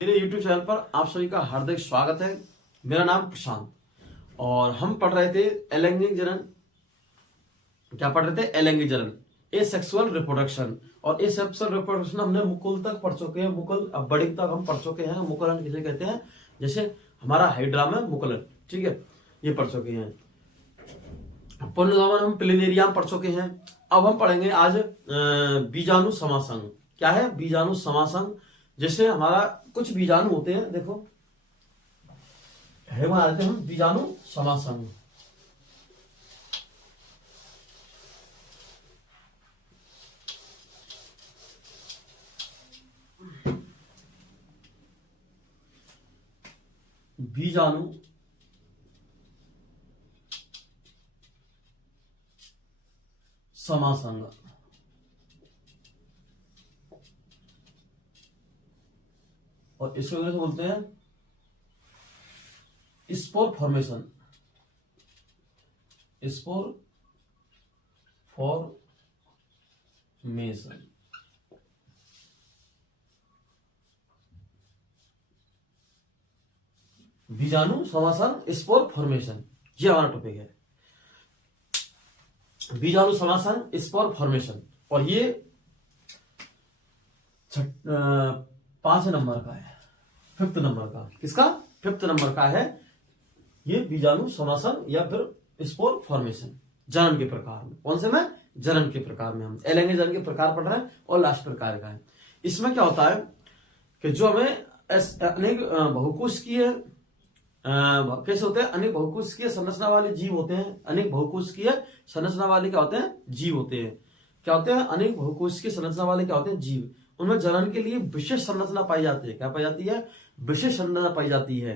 मेरे YouTube channel पर आप सभी का हार्दिक स्वागत है। मेरा नाम प्रशांत और हम पढ़ रहे थे अलैंगिक जनन। क्या पढ़ रहे थे? अलैंगिक जनन, एसेक्सुअल रिप्रोडक्शन। और एसेक्सुअल रिप्रोडक्शन हमने मुकुल तक पढ़ चुके हैं, मुकुल अब बड़ी तक हम पढ़ चुके हैं। मुकुलन किसे कहते हैं? जैसे हमारा हाइड्रा में मुकुलन, ठीक है, ये पढ़ चुके हैं। पुनर्गमन हम प्लेनेरिया पढ़ चुके हैं। अब हम पढ़ेंगे आज बीजाणु समासंग। क्या है बीजाणु समासंग? जैसे हमारा कुछ बीजाणु होते हैं, देखो है वहां आते हैं हम बीजाणु समासंग। बीजाणु समासंग, और इसको इंग्लिश में बोलते हैं स्पोर फॉर्मेशन। स्पोर फॉर्मेशन बीजाणु समासन, स्पोर फॉर्मेशन, ये हमारा टॉपिक है। बीजाणु समासन, स्पोर फॉर्मेशन, और ये 5 नंबर का है, 5th नंबर का। किसका? 5th नंबर का है ये बीजाणु समासन या फिर स्पोर फॉर्मेशन। जनन के प्रकार में, कौन से में? जनन के प्रकार में। हम अलैंगिक जनन के प्रकार पढ़ रहे हैं और लास्ट प्रकार का है। इसमें क्या होता है कि जो हमें अनेक बहुकोशिकीय कैसे होते हैं? अनेक बहुकोशिकीय संरचना वाले जीव होते हैं। अनेक बहुकोशिकीय संरचना वाले क्या होते हैं? जीव होते हैं। क्या होते हैं? अनेक बहुकोशिकीय संरचना वाले क्या होते हैं? जीव। उनमें जनन के लिए विशेष संरचना पाई जाती है। क्या पाई जाती है? विशेष संरचना पाई जाती है।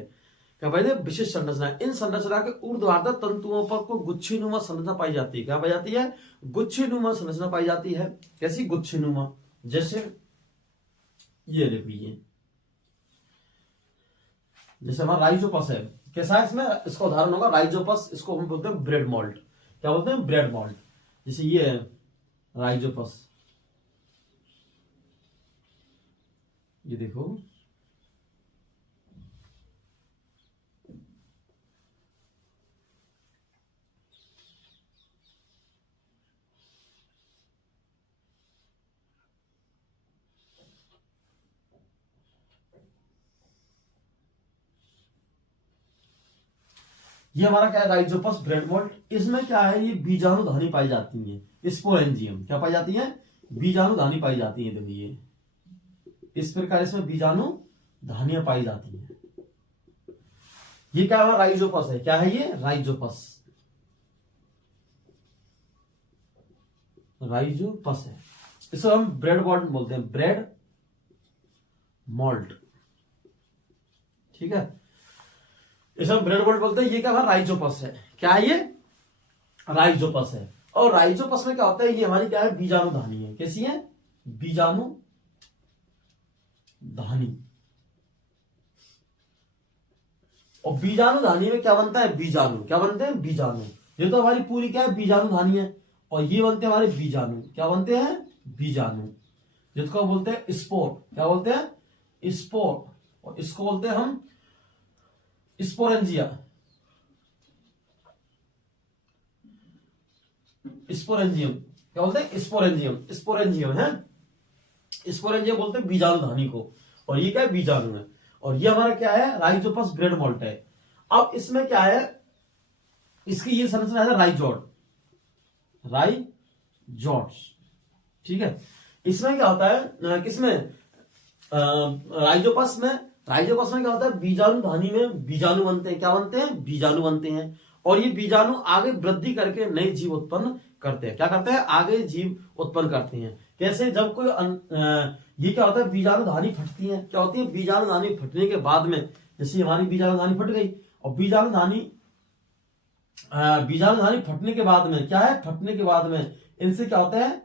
क्या पाई जाती है? विशेष संरचना। इन संरचना के ऊर्ध्वाधर तंतुओं पर को गुच्छीनुमा संरचना पाई जाती है। क्या पाई जाती है? गुच्छीनुमा संरचना पाई जाती है। कैसी? गुच्छीनुमा। जैसे ये देखिए, जैसे हमारा राइजोपस है, कैसा है? इसमें इसका उदाहरण होगा राइजोपस। इसको हम बोलते हैं ब्रेड मॉल्ट। क्या बोलते हैं? Bread malt. जैसे ये है राइजोपस, ये देखो, ये हमारा क्या है? Rhizopus bread malt. इसमें क्या है? ये बीजाणुधानी पाई जाती है, स्पोरेंजियम। क्या पाई जाती है? बीजाणुधानी पाई जाती है। देखो ये इस प्रकार इसमें बीजाणु धानियां पाई जाती हैं। ये क्या है? राइजोपस है। क्या है ये? राइजोपस। राइजोपस है। इसको हम ब्रेड मॉल्ट बोलते हैं, ब्रेड मॉल्ट, ठीक है। इसे हम ब्रेड मॉल्ट बोलते हैं। ये क्या है? राइजोपस है। क्या है ये? राइजोपस है। और राइजोपस में क्या होता है? ये हमारी क्या है? बीजाणुधानी है। कैसी है? बीजाणु धानी। और बीजाणुधानी में क्या बनता है? बीजाणु। क्या बनते हैं? बीजाणु। ये तो हमारी पूरी क्या है? बीजाणुधानी है। और ये बनते हैं हमारे बीजाणु। क्या बनते हैं? बीजाणु, जिसको बोलते हैं स्पोर। क्या बोलते हैं? स्पोर। और इसको बोलते हैं हम स्पोरेंजिया। स्पोरेंजियम। क्या बोलते हैं? स्पोरेंजियम। स्पोरेंजियम है, स्पोरेंजियम बोलते हैं बीजाणुधानी को। और ये क्या है? बीजाणु है। और ये हमारा क्या है? राइजोपस ब्रेड मॉल्ट है। अब इसमें क्या है? इसकी ये संरचना है राइजोट, राइजोट्स, ठीक है। इसमें क्या होता है? किसमें? राइजोपस में। राइजोपस में क्या होता है? बीजाणुधानी में बीजाणु बनते हैं। क्या बनते हैं? बीजाणु बनते हैं। और ये बीजाणु आगे वृद्धि करके नए जीव उत्पन्न करते हैं। क्या करते हैं? आगे जीव उत्पन्न करते हैं। कैसे? जब कोई ये क्या होता है? बीजाणुधानी फटती है। क्या होती है? बीजाणुधानी फटने के बाद में, जैसे हमारी बीजाणुधानी फट गई, और बीजाणुधानी फटने के बाद में क्या है? फटने के बाद में इनसे क्या होता है?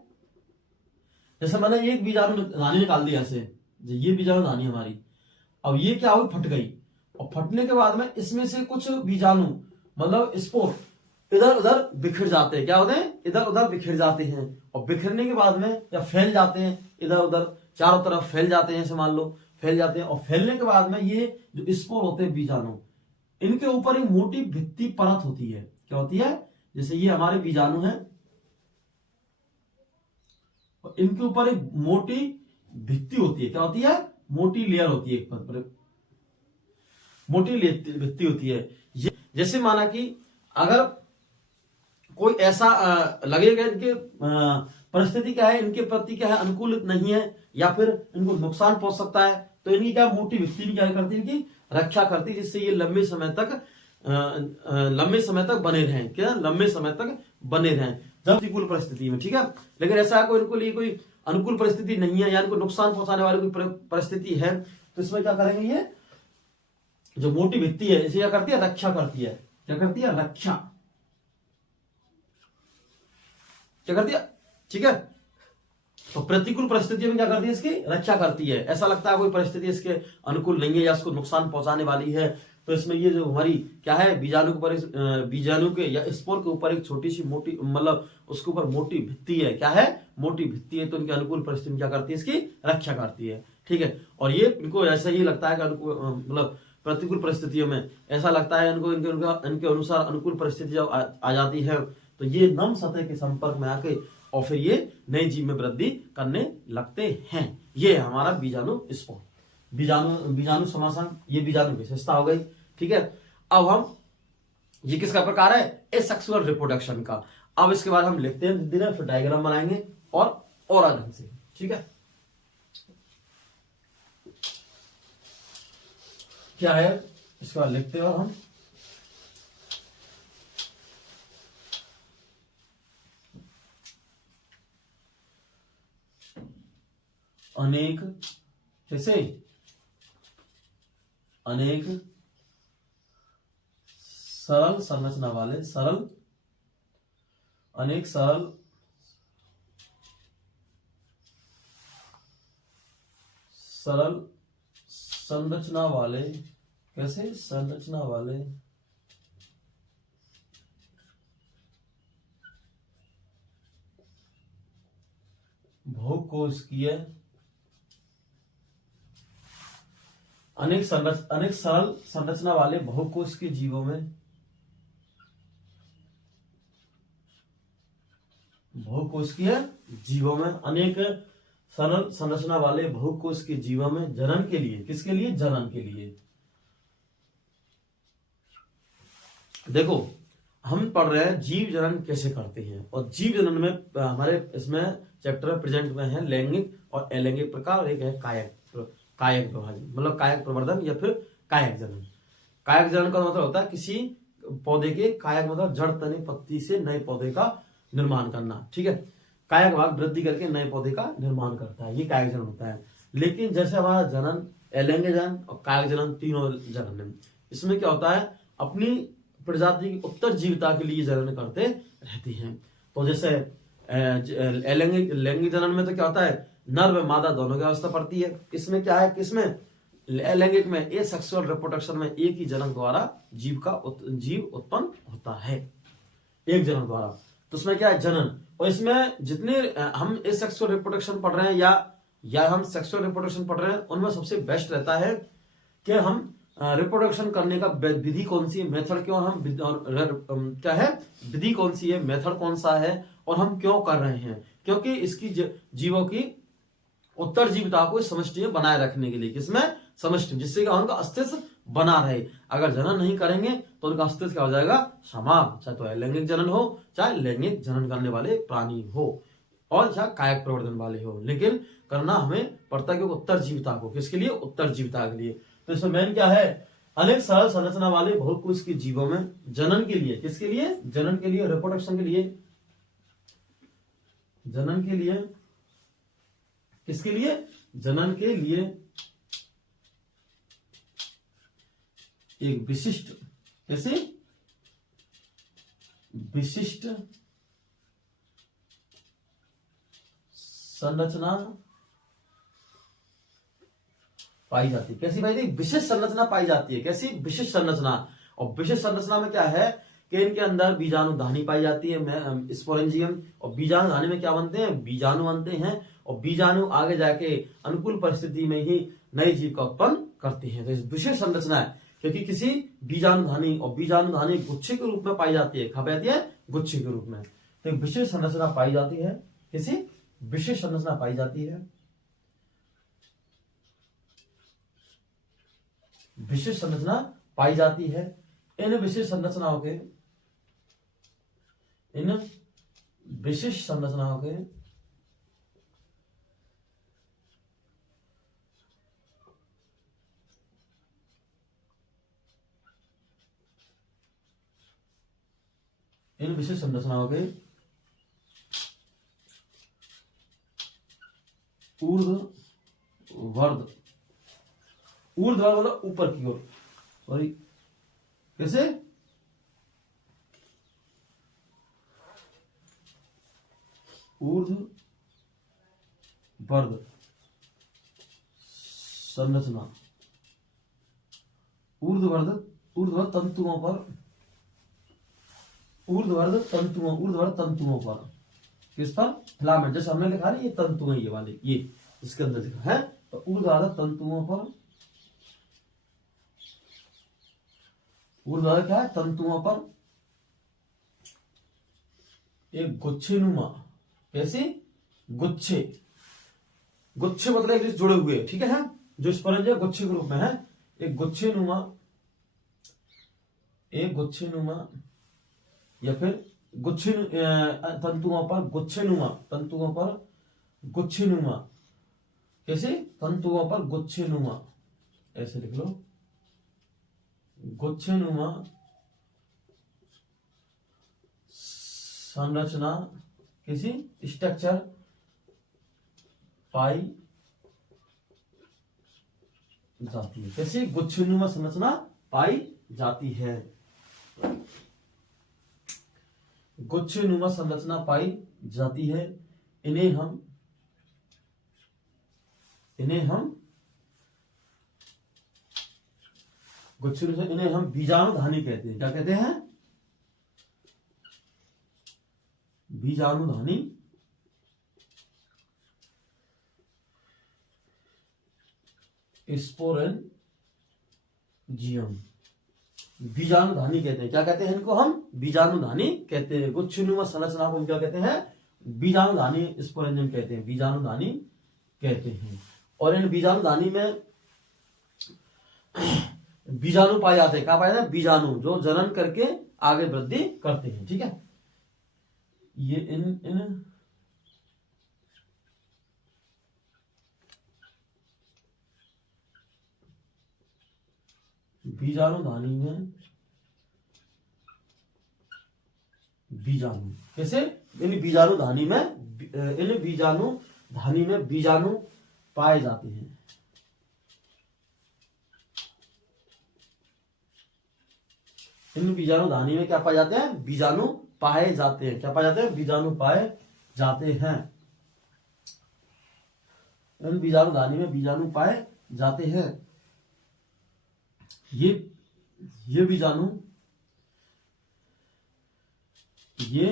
जैसे मैंने एक बीजाणुधानी निकाल दी ऐसे, ये बीजाणुधानी हमारी, अब ये क्या हुई? फट गई। और फटने के बाद में इसमें से कुछ बीजाणु मतलब स्पोर इधर उधर बिखर जाते हैं। क्या होते हैं? इधर उधर बिखर जाते हैं। और बिखरने के बाद में या फैल जाते हैं, इधर उधर चारों तरफ फैल जाते हैं, ऐसे मान लो। फैल जाते हैं, और फैलने के बाद में ये जो स्पोर होते हैं बीजाणु, इनके ऊपर एक मोटी भित्ति परत होती है। क्या होती है? जैसे ये हमारे बीजाणु हैं, और इनके ऊपर एक मोटी भित्ति होती है। क्या होती है? मोटी लेयर होती है, एक पर मोटी भित्ति होती है। ये जैसे माना कि अगर कोई ऐसा लगेगा इनके परिस्थिति क्या है, इनके प्रति क्या है, अनुकूल नहीं है, या फिर इनको नुकसान पहुंच सकता है, तो इनकी क्या मोटी भित्ति भी क्या करती है, इनकी रक्षा करती है, जिससे ये लंबे समय तक बने रहें। क्या? लंबे समय तक बने रहें जब प्रतिकूल परिस्थिति में। ठीक है, लेकिन ऐसा कोई अनुकूल परिस्थिति नहीं है, या इनको नुकसान पहुंचाने वाली कोई परिस्थिति है, तो इसमें क्या करेंगे, ये जो मोटी भित्ति है इसे क्या करती है, रक्षा करती है। क्या करती है? रक्षा। क्या करती है? ठीक है, तो प्रतिकूल परिस्थितियों में क्या करती है, इसकी रक्षा करती है। ऐसा लगता है कोई परिस्थिति इसके अनुकूल नहीं है या उसको नुकसान पहुंचाने वाली है, तो इसमें ये जो हमारी क्या है, बीजाणु के या स्पोर के ऊपर एक छोटी सी मोटी, मतलब उसके ऊपर मोटी भित्ति है। क्या है? मोटी भित्ति है, तो इनके अनुकूल परिस्थिति में क्या करती है, इसकी रक्षा करती है। ठीक है, और ये इनको ऐसा ही लगता है कि मतलब प्रतिकूल परिस्थितियों में ऐसा लगता है इनको, इनके अनुसार अनुकूल परिस्थिति जब आ जाती है, तो ये नम सतह के संपर्क में आके और फिर ये नए जीव में वृद्धि करने लगते हैं। ये हमारा बीजाणु स्पोर, बीजाणु समासन, ये बीजाणु की विशेषता हो गई। ठीक है, अब हम ये किसका प्रकार है, एसेक्सुअल रिप्रोडक्शन का। अब इसके बाद हम लिखते हैं धीरे, फिर डायग्राम बनाएंगे और ढंग से। ठीक है, क्या है इसके बाद लिखते हैं और हम अनेक, कैसे, अनेक सरल संरचना वाले, अनेक सरल संरचना वाले, कैसे, संरचना वाले बहुकोशिकीय, अनेक सरल संरचना वाले बहुकोशिकीय जीवों में, अनेक सरल संरचना वाले बहुकोशिकीय जीवों में जनन के लिए, किसके लिए, जनन के लिए। देखो, हम पढ़ रहे हैं जीव जनन कैसे करते हैं, और जीव जनन में हमारे इसमें चैप्टर प्रेजेंट में है लैंगिक और अलैंगिक प्रकार, एक है कायक विभाजन, मतलब कायक प्रवर्धन या फिर कायक जनन। कायक जनन का मतलब होता है किसी पौधे के, कायक मतलब जड़ तने पत्ती से नए पौधे का निर्माण करना। ठीक है, कायक भाग वृद्धि करके नए पौधे का निर्माण करता है, ये कायक जनन होता है। लेकिन जैसे हमारा जनन, अलैंगिक जनन और कायक जनन, तीनों जनन है, इसमें क्या होता है, अपनी प्रजाति की उत्तरजीविता के लिए जनन करते रहती हैं। तो जैसे लैंगिक जनन में तो क्या होता है, नर व मादा दोनों की अवस्था पड़ती है। इसमें क्या है, किसमें, लैंगिक में एसेक्सुअल रिप्रोडक्शन में एक ही जनक द्वारा जीव उत्पन्न होता है, एक जनक द्वारा। तो उसमें क्या है, जनन। और इसमें जितने हम एसेक्सुअल रिप्रोडक्शन पढ़ रहे हैं या हम सेक्सुअल रिप्रोडक्शन पढ़ रहे हैं, उनमें सबसे बेस्ट रहता है कि हम रिप्रोडक्शन करने का विधि कौन सी है, मेथड क्यों, हम क्या है, विधि कौन सी है, मेथड कौन सा है, और हम क्यों कर रहे हैं, क्योंकि इसकी जीवों की उत्तरजीविता को समष्टि में बनाए रखने के लिए, किसमें, समष्टि, जिससे कि उनका अस्तित्व बना रहे। अगर जनन नहीं करेंगे तो उनका अस्तित्व क्या हो जाएगा, समाप्त, चाहे तो अलैंगिक जनन हो, चाहे लैंगिक जनन करने वाले प्राणी हो, और चाहे कायक प्रवर्धन वाले हो, लेकिन करना हमें पड़ता है उत्तरजीविता को, किसके लिए, उत्तरजीविता के लिए। तो इसमें मेन क्या है, अनेक सरल संरचना वाले बहुकोशिकीय जीवों में जनन के लिए, किसके लिए, जनन के लिए, रिप्रोडक्शन के लिए, जनन के लिए, किसके लिए, जनन के लिए एक विशिष्ट, कैसे, विशिष्ट संरचना पाई जाती है। कैसी पाई जाती है, विशिष्ट संरचना पाई जाती है। कैसी, विशिष्ट संरचना। और विशिष्ट संरचना में क्या है कि इनके अंदर बीजाणु धानी पाई जाती है, स्पोरेंजियम, और बीजाणु धानी में क्या बनते हैं, बीजाणु बनते हैं, और बीजाणु आगे जाके अनुकूल परिस्थिति में ही नई जीव का उत्पन्न करती हैं। तो इस विशेष संरचना है, क्योंकि किसी बीजाणुधानी, और बीजाणुधानी गुच्छे के रूप में पाई जाती है। कहाँ पाई जाती है? गुच्छे के रूप में। तो एक विशेष संरचना पाई जाती है, किसी विशेष संरचना पाई जाती है, विशेष संरचना पाई जाती है। इन विशेष संरचनाओं के, इन विशेष संरचनाओं के इन विशेष संरचनाओं के ऊर्ध्ववर्ध, ऊर्ध्ववर्ध मतलब ऊपर की ओर, सॉरी कैसे? ऊर्ध्ववर्ध संरचना, ऊर्ध्ववर्ध तंतुओं पर, ऊर्ध्ववर्ध तंतुओं पर, किस पर? फिलामेंट। जैसे हमने लिखा ना, ये तंतु है, ये वाले, ये इसके अंदर लिखा है। तो ऊर्ध्ववर्ध तंतुओं पर, ऊर्ध्ववर्ध क्या है? तंतुओं पर एक गुच्छेनुमा, कैसे? गुच्छे, गुच्छे मतलब एक जुड़े हुए, ठीक है, जो स्पंज है गुच्छे के रूप में है। एक गुच्छेनुमा, एक गुच्छेनुमा या फिर गुच्छे तंतुओं पर गुच्छेनुमा, तंतुओं पर गुच्छेनुमा, कैसे? तंतुओं पर गुच्छेनुमा, ऐसे लिख लो, गुच्छेनुमा संरचना, किसी स्ट्रक्चर पाई जाती है। कैसी? गुच्छेनुमा संरचना पाई जाती है, गुच्छेनुमा संरचना पाई जाती है। इन्हें हम गुच्छेनुमा, इन्हें हम बीजाणुधानी कहते हैं। क्या कहते हैं? बीजाणुधानी। स्पोरेंजियम, बीजाणुधानी कहते हैं। क्या कहते हैं इनको? हम बीजाणुधानी कहते हैं। गुच्छेनुमा संरचना को हम क्या कहते हैं? बीजाणुधानी स्पोरेंजियम कहते हैं, बीजाणुधानी कहते हैं। और इन बीजाणुधानी में बीजाणु पाए जाते हैं। कहा पाए जाते हैं? बीजाणु, जो जनन करके आगे वृद्धि करते हैं, ठीक है। ये इन बीजाणुधानी में, बीजाणु कैसे? इन बीजाणुधानी में, इन बीजाणुधानी में बीजाणु पाए जाते हैं। इन बीजाणुधानी में क्या पाए जाते हैं? बीजाणु पाए जाते हैं। क्या पाए जाते हैं? बीजाणु पाए जाते हैं। इन बीजाणुधानी में बीजाणु पाए जाते हैं। ये बीजाणु, ये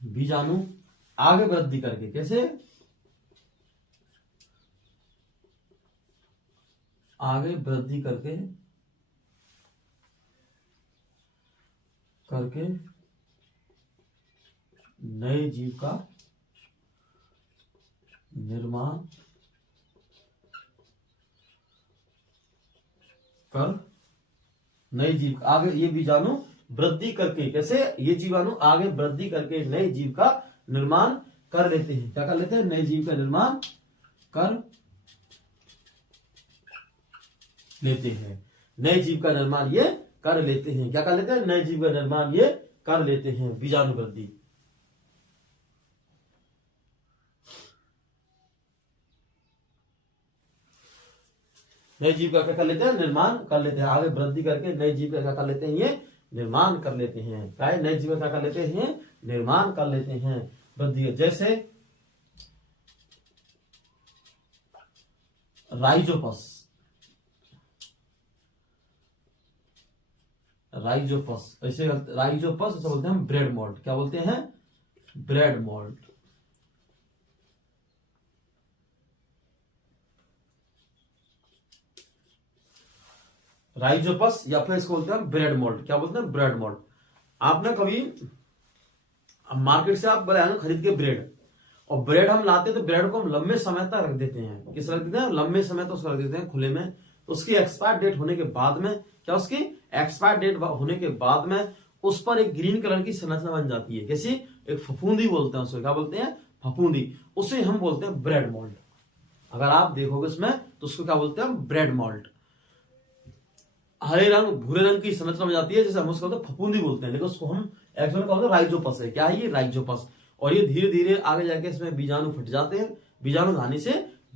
बीजाणु आगे वृद्धि करके, कैसे? आगे वृद्धि करके नए जीव का निर्माण कर, नए जीव आगे, ये बीजाणु वृद्धि करके, कैसे? ये जीवाणु आगे वृद्धि करके नए जीव का निर्माण कर लेते हैं। क्या कर लेते हैं? नए जीव का निर्माण कर लेते हैं। नए जीव का निर्माण ये कर लेते हैं। क्या कर लेते हैं? नए जीव का निर्माण ये कर लेते हैं, बीजाणु वृद्धि। नए जीव का क्या कर लेते हैं? निर्माण कर लेते हैं। आगे वृद्धि करके नए जीव का क्या कर लेते हैं? ये निर्माण कर लेते हैं। क्या है? नए जीव का क्या कर लेते हैं? निर्माण कर लेते हैं, वृद्धि। जैसे राइजोपस, राइजोपस ऐसे, राइजोपस ऐसे बोलते हैं ब्रेड मोल्ड। क्या बोलते हैं? Bread mould. राइजोपस या फिर इसको बोलते हैं ब्रेड मोल्ड। क्या बोलते हैं? Bread mould. आपने कभी मार्केट से आप बनाए खरीद के ब्रेड, और ब्रेड हम लाते हैं तो ब्रेड को हम लंबे समय तक रख देते हैं। किस रख देते हैं? लंबे समय तक उसको रख देते हैं खुले में। तो उसकी एक्सपायर डेट होने के बाद में क्या, उसकी एक्सपायर डेट होने के बाद में उस पर एक ग्रीन कलर की संरचना बन जाती है। कैसी? एक फफूंदी बोलते हैं उसको। क्या बोलते हैं? फफूंदी। उसे हम बोलते हैं ब्रेड मोल्ड। अगर आप देखोगे उसमें तो उसको क्या बोलते हैं? Bread mould. हरे रंग भूरे रंग की संरचना बन जाती है, जैसे हम उसको फफूंदी बोलते हैं, लेकिन उसको हम एक्चुअल में राइजोपस है। क्या है ये? राइजोपस। और ये धीरे धीरे आगे जाके इसमें बीजाणु फट जाते हैं। बीजाणु धानी से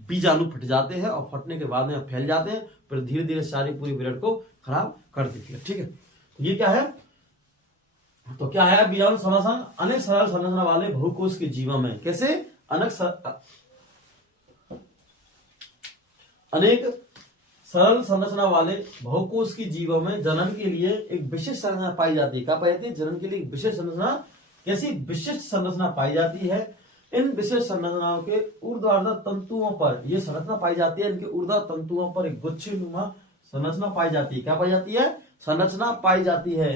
बीजाणु फट जाते हैं और फटने के बाद में फैल जाते हैं, फिर धीरे धीरे सारी पूरी ब्रेड को खराब कर देती है। ठीक है, ये क्या है? तो क्या है? बीजाणु समासन अनेक सरल संरचना वाले बहुकोश के जीवों में। कैसे? अनेक सरल संरचना वाले बहुकोश की जीवों में जनन के लिए एक विशिष्ट संरचना पाई जाती है। क्या पाई जाती है? जनन के लिए विशिष्ट संरचना। कैसी विशिष्ट संरचना पाई जाती है? इन विशिष्ट संरचनाओं के ऊर्ध्वाधर तंतुओं पर यह संरचना पाई जाती है। इनके ऊर्ध्वाधर तंतुओं पर एक गुच्छीनुमा संरचना पाई जाती है। क्या पाई जाती है? संरचना पाई जाती है।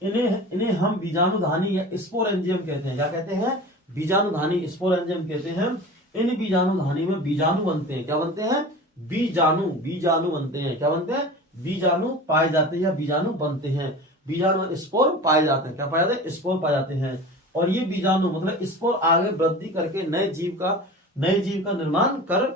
इन्हें हम बीजाणुधानी या स्पोरेंजियम कहते हैं। क्या कहते हैं? बीजाणुधानी, स्पोरेंजियम कहते हैं। इन बीजाणुधानी में बीजाणु बनते हैं। क्या बनते हैं? बीजाणु बनते हैं। क्या बनते हैं? बीजाणु पाए जाते हैं या बीजाणु बनते हैं। बीजाणु स्पोर पाए जाते हैं। क्या पाए जाते हैं? स्पोर पाए जाते हैं। और ये बीजाणु मतलब स्पोर आगे वृद्धि करके नए जीव का निर्माण कर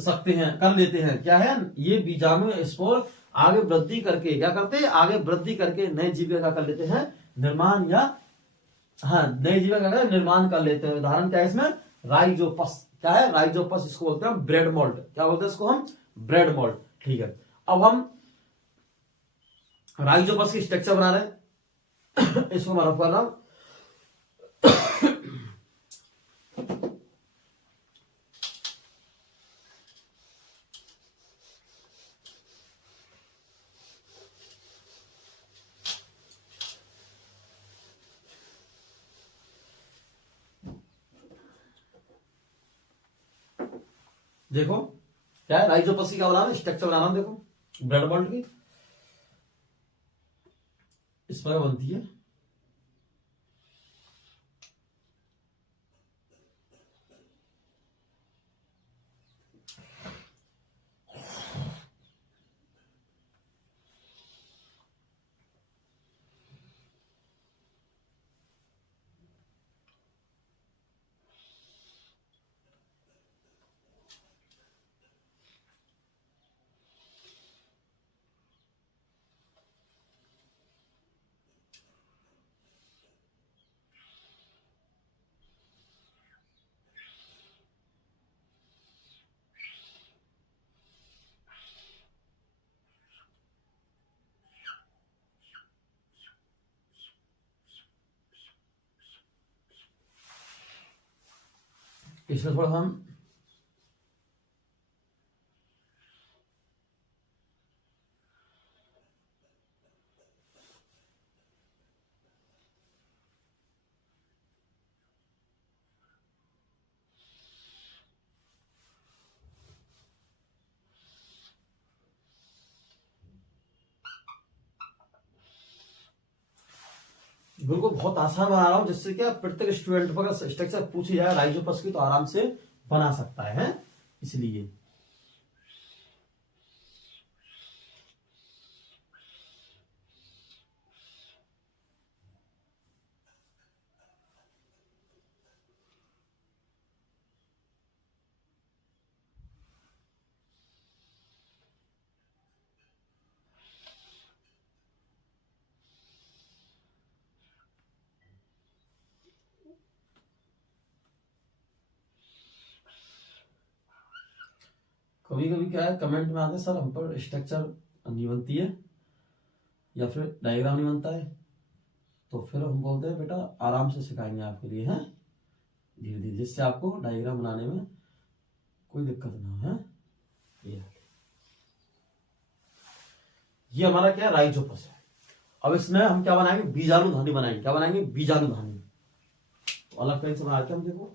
सकते हैं, कर लेते हैं। क्या है? ये बीजाणु स्पोर आगे वृद्धि करके क्या करते हैं? आगे वृद्धि करके नए जीव का कर लेते हैं निर्माण, या नए जीव का निर्माण कर लेते हैं। उदाहरण क्या है इसमें? राइजोपस। क्या है? राइजोपस। इसको बोलते हैं ब्रेड मोल्ड। क्या बोलते हैं इसको हम? Bread mould. ठीक है, अब हम राइजोपस की स्ट्रक्चर बना रहे हैं। इसको मैं रख रहा हूं। देखो क्या है? राइजोपस की क्या बना रहा है? स्ट्रक्चर बना रहा हूं। देखो ब्रेड मोल्ड की इस पर बनती है। इसमें थोड़ा हम बिल्कुल बहुत आसान बना रहा हूं, जिससे कि प्रत्येक स्टूडेंट पर स्ट्रक्चर पूछी जाए राइजोपस की तो आराम से बना सकता है। इसलिए कभी कभी क्या है, कमेंट में आते हैं सर हम पर स्ट्रक्चर नहीं बनती है या फिर डायग्राम नहीं बनता है, तो फिर हम बोलते हैं बेटा आराम से सिखाएंगे आपके लिए, हैं धीरे धीरे, जिससे आपको डायग्राम बनाने में कोई दिक्कत ना हो। है ये हमारा क्या राइजोपस है। अब इसमें हम क्या बनाएंगे? बीजाणुधानी बनाएंगे। क्या बनाएंगे? बीजाणुधानी। तो अलग पेन से बनाते हैं हम। देखो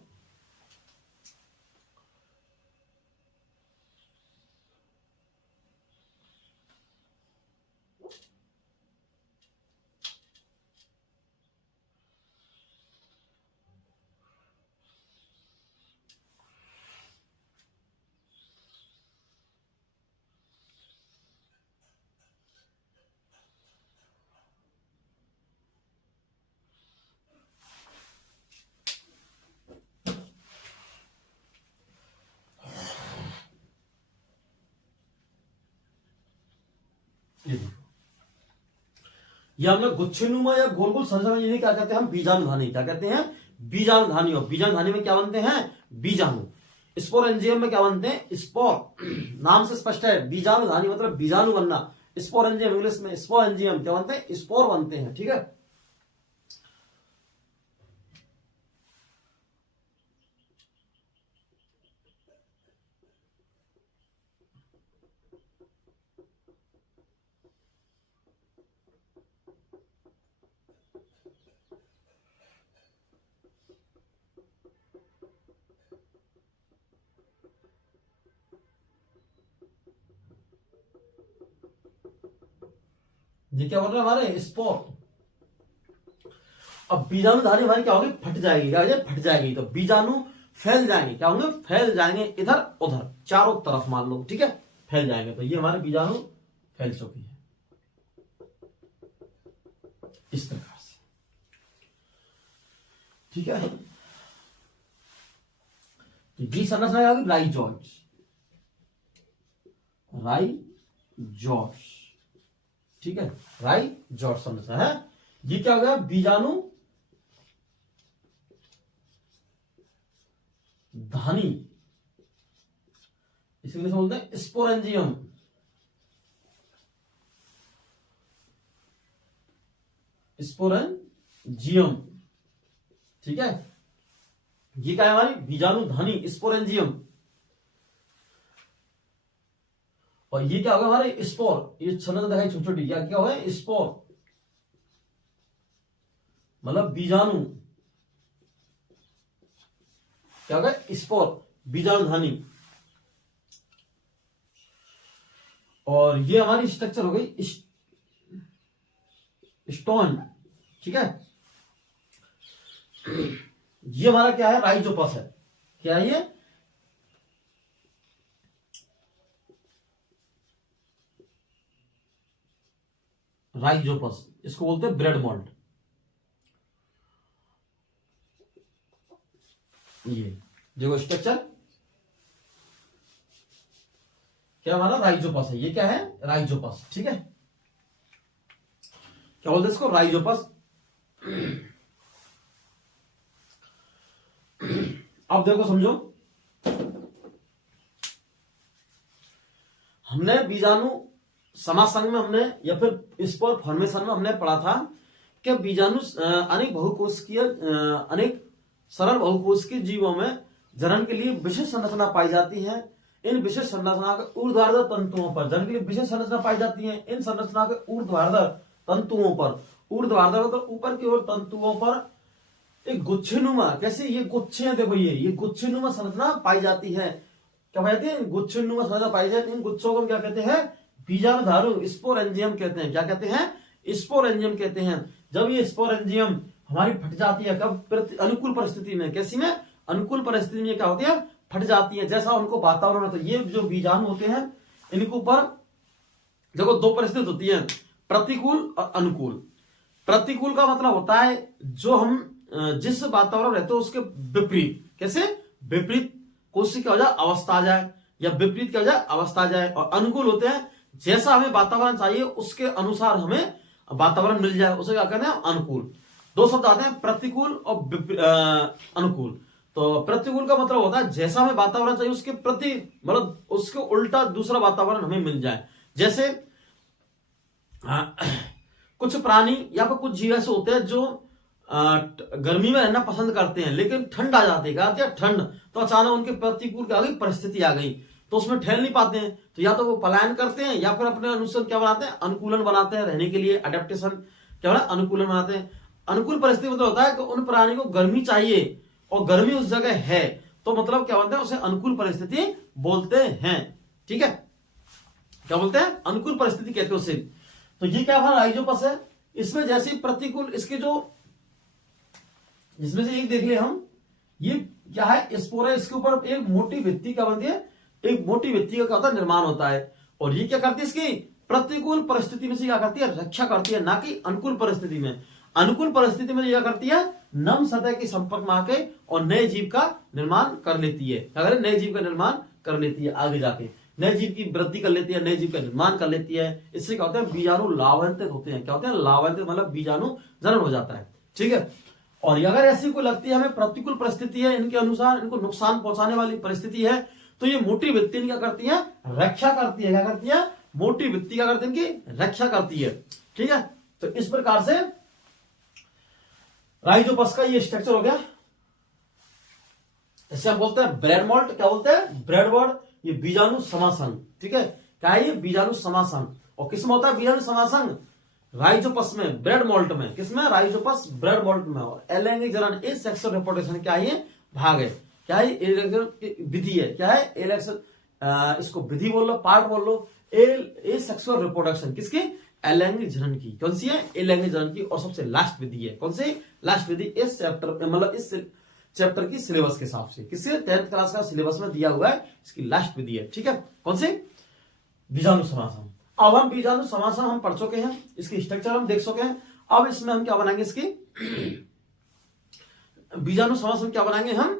ये देखो, ये हमने गुच्छेनुमा या गोल गोल संरचना, ये क्या कहते हैं हम, बीजाणुधानी। क्या कहते हैं, बीजाणुधानी। और बीजाणुधानी में क्या बनते हैं, बीजाणु। स्पोरेंजियम में क्या बनते हैं, स्पोर। नाम से स्पष्ट है, बीजाणुधानी मतलब बीजाणु बनना। स्पोरेंजियम इंग्लिश में स्पोरेंजियम क्या बनते हैं, स्पोर बनते हैं। ठीक है, ये क्या बोल रहे हैं हमारे, स्पोर। अब बीजाणुधानी हमारी क्या होगी, फट जाएगी। क्या हो जाए, फट जाएगी। तो बीजाणु फैल जाएंगे, क्या होंगे, फैल जाएंगे इधर उधर चारों तरफ, मान लो। ठीक है, फैल जाएंगे। तो ये हमारे बीजाणु फैल चुकी है इस प्रकार से। ठीक है, बी संरचना क्या होगी, राइजोइड। राइजोइड, ठीक है, राइजोइड संरचना है। ये क्या हो गया, बीजाणु धानी, इसे इंग्लिश में बोलते हैं स्पोरेंजियम। स्पोरेंजियम, ठीक है, ये क्या है हमारी, बीजाणु धानी स्पोरेंजियम। और ये क्या होगा हमारे, स्पोर। ये संरचना दिखाई छोटी छोटी, क्या क्या होगा, स्पोर मतलब बीजाणु। क्या होगा, स्पोर, बीजाणुधानी। और ये हमारी स्ट्रक्चर हो गई स्टोन। ठीक है, ये हमारा क्या है, राइजोपस है। क्या है ये, राइजोपस, इसको बोलते हैं ब्रेड मोल्ड। ये देखो स्ट्रक्चर, क्या हमारा राइजोपस है। ये क्या है, राइजोपस। ठीक है, क्या बोलते हैं इसको, राइजोपस। अब देखो समझो, हमने बीजाणु समासंग में हमने या फिर स्पोर फॉर्मेशन में हमने पढ़ा था कि बीजाणु अनेक बहुकोशिकीय अनेक सरल बहुकोशिकीय जीवों में जनन के लिए विशेष संरचना पाई जाती है। इन विशेष संरचना के ऊर्ध्वाधर तंतुओं पर जनन के लिए विशेष संरचना पाई जाती है। इन संरचना के ऊर्ध्वाधर तंतुओं पर, ऊर्ध्वाधर तो ऊपर की ओर तंतुओं पर एक गुच्छेनुमा, कैसे ये गुच्छे हैं, देखो ये गुच्छेनुमा संरचना पाई जाती है। क्या पाई जाती है, गुच्छेनुमा संरचना पाई जाती है। इन गुच्छों को क्या कहते हैं, बीजाणुधारू स्पोरेंजियम कहते हैं। क्या कहते हैं, स्पोरेंजियम कहते हैं। जब ये स्पोरेंजियम हमारी फट जाती है, कब, अनुकूल परिस्थिति में। कैसी में, अनुकूल परिस्थिति में क्या होती है, फट जाती है, जैसा उनको वातावरण। तो ये जो बीजाणु होते हैं, इनके ऊपर देखो दो परिस्थिति होती है, प्रतिकूल और अनुकूल। प्रतिकूल का मतलब होता है जो हम जिस वातावरण रहते हो उसके विपरीत, कैसे, विपरीत कोशिका हो जाए, अवस्था आ जाए, या विपरीत क्या हो जाए, अवस्था आ जाए। और अनुकूल होते हैं जैसा हमें वातावरण चाहिए उसके अनुसार हमें वातावरण मिल जाए, उसे क्या कहते हैं, अनुकूल। दो शब्द आते हैं, प्रतिकूल और अनुकूल। तो प्रतिकूल का मतलब होता है जैसा हमें वातावरण चाहिए उसके प्रति, मतलब उसके उल्टा दूसरा वातावरण हमें मिल जाए। जैसे कुछ प्राणी या फिर कुछ जीव ऐसे होते हैं जो गर्मी में रहना पसंद करते हैं, लेकिन ठंड आ जाती है, ठंड, तो अचानक उनके प्रतिकूल क्या आ गई, परिस्थिति आ गई, तो उसमें ठहर नहीं पाते हैं। तो या तो वो पलायन करते हैं या फिर अपने अनुसार क्या बनाते हैं, अनुकूलन बनाते हैं रहने के लिए, अडेप्टेशन क्या होता है, अनुकूलन बनाते हैं। अनुकूल परिस्थिति मतलब होता है कि उन प्राणी को गर्मी चाहिए और गर्मी उस जगह है, तो मतलब क्या बोलते हैं, उसे अनुकूल परिस्थिति बोलते हैं। ठीक है, क्या बोलते हैं, अनुकूल परिस्थिति कहते हैं उसे। तो ये क्या हमारा राइजोपस है। इसमें जैसे प्रतिकूल, इसके जो जिसमें से एक देख ले हम, ये क्या है, स्पोर है, इसके ऊपर एक मोटी भित्ति क्या बनती है, एक मोटी भित्ति का क्या होता है, निर्माण होता है। और ये क्या करती है, इसकी प्रतिकूल परिस्थिति में से क्या करती है, रक्षा करती है, ना कि अनुकूल परिस्थिति में। अनुकूल परिस्थिति में क्या करती है, नम सतह के संपर्क में आके और नए जीव का निर्माण कर लेती है। अगर नए जीव का निर्माण कर लेती है आगे जाके, नए जीव की वृद्धि कर लेती है, नए जीव का निर्माण कर लेती है। इससे क्या होता है, बीजाणु लाभान्वित होते हैं। क्या होते हैं, लाभान्वित, मतलब बीजाणु जनन हो जाता है। ठीक है। और अगर ऐसी कोई लगती है हमें प्रतिकूल परिस्थिति है, इनके अनुसार इनको नुकसान पहुंचाने वाली परिस्थिति है, तो ये मोटी भित्ति क्या करती है, रक्षा करती है। क्या करती है, मोटी भित्ति क्या करती है, इनकी रक्षा करती है। ठीक है। तो इस प्रकार से राइजोपस का ये स्ट्रक्चर हो गया। इसे हम बोलते हैं ब्रेड मोल्ट। क्या बोलते हैं, ब्रेड मोल्ट। ये बीजाणु समासन। ठीक है, क्या है ये, बीजाणु समासन। और किसमें होता है बीजाणु समासन, राइजोपस में, ब्रेड मोल्ट में। किसमें, राइजोपस ब्रेड मोल्ट में। और अलैंगिक जनन ए सेक्सुअल रिप्रोडक्शन क्या है, ये भाग है। क्या है, विधि है। क्या है, इसको विधि बोल लो, पार्ट बोल लो। ए सेक्सुअल रिप्रोडक्शन किसकी, अलैंगिक जनन की। कौन सी है, अलैंगिक जनन की। और सबसे लास्ट विधि है, कौन सी, लास्ट विधि इस चैप्टर, मतलब इस चैप्टर की सिलेबस के हिसाब से, किससे 10th क्लास का सिलेबस में दिया हुआ है, इसकी लास्ट विधि है। ठीक है, कौन सी, बीजाणु समासन। अब हम बीजाणु समासन हम पढ़ चुके हैं, इसकी स्ट्रक्चर हम देख चुके हैं। अब इसमें हम क्या बनाएंगे, इसकी बीजाणु समासन क्या बनाएंगे हम,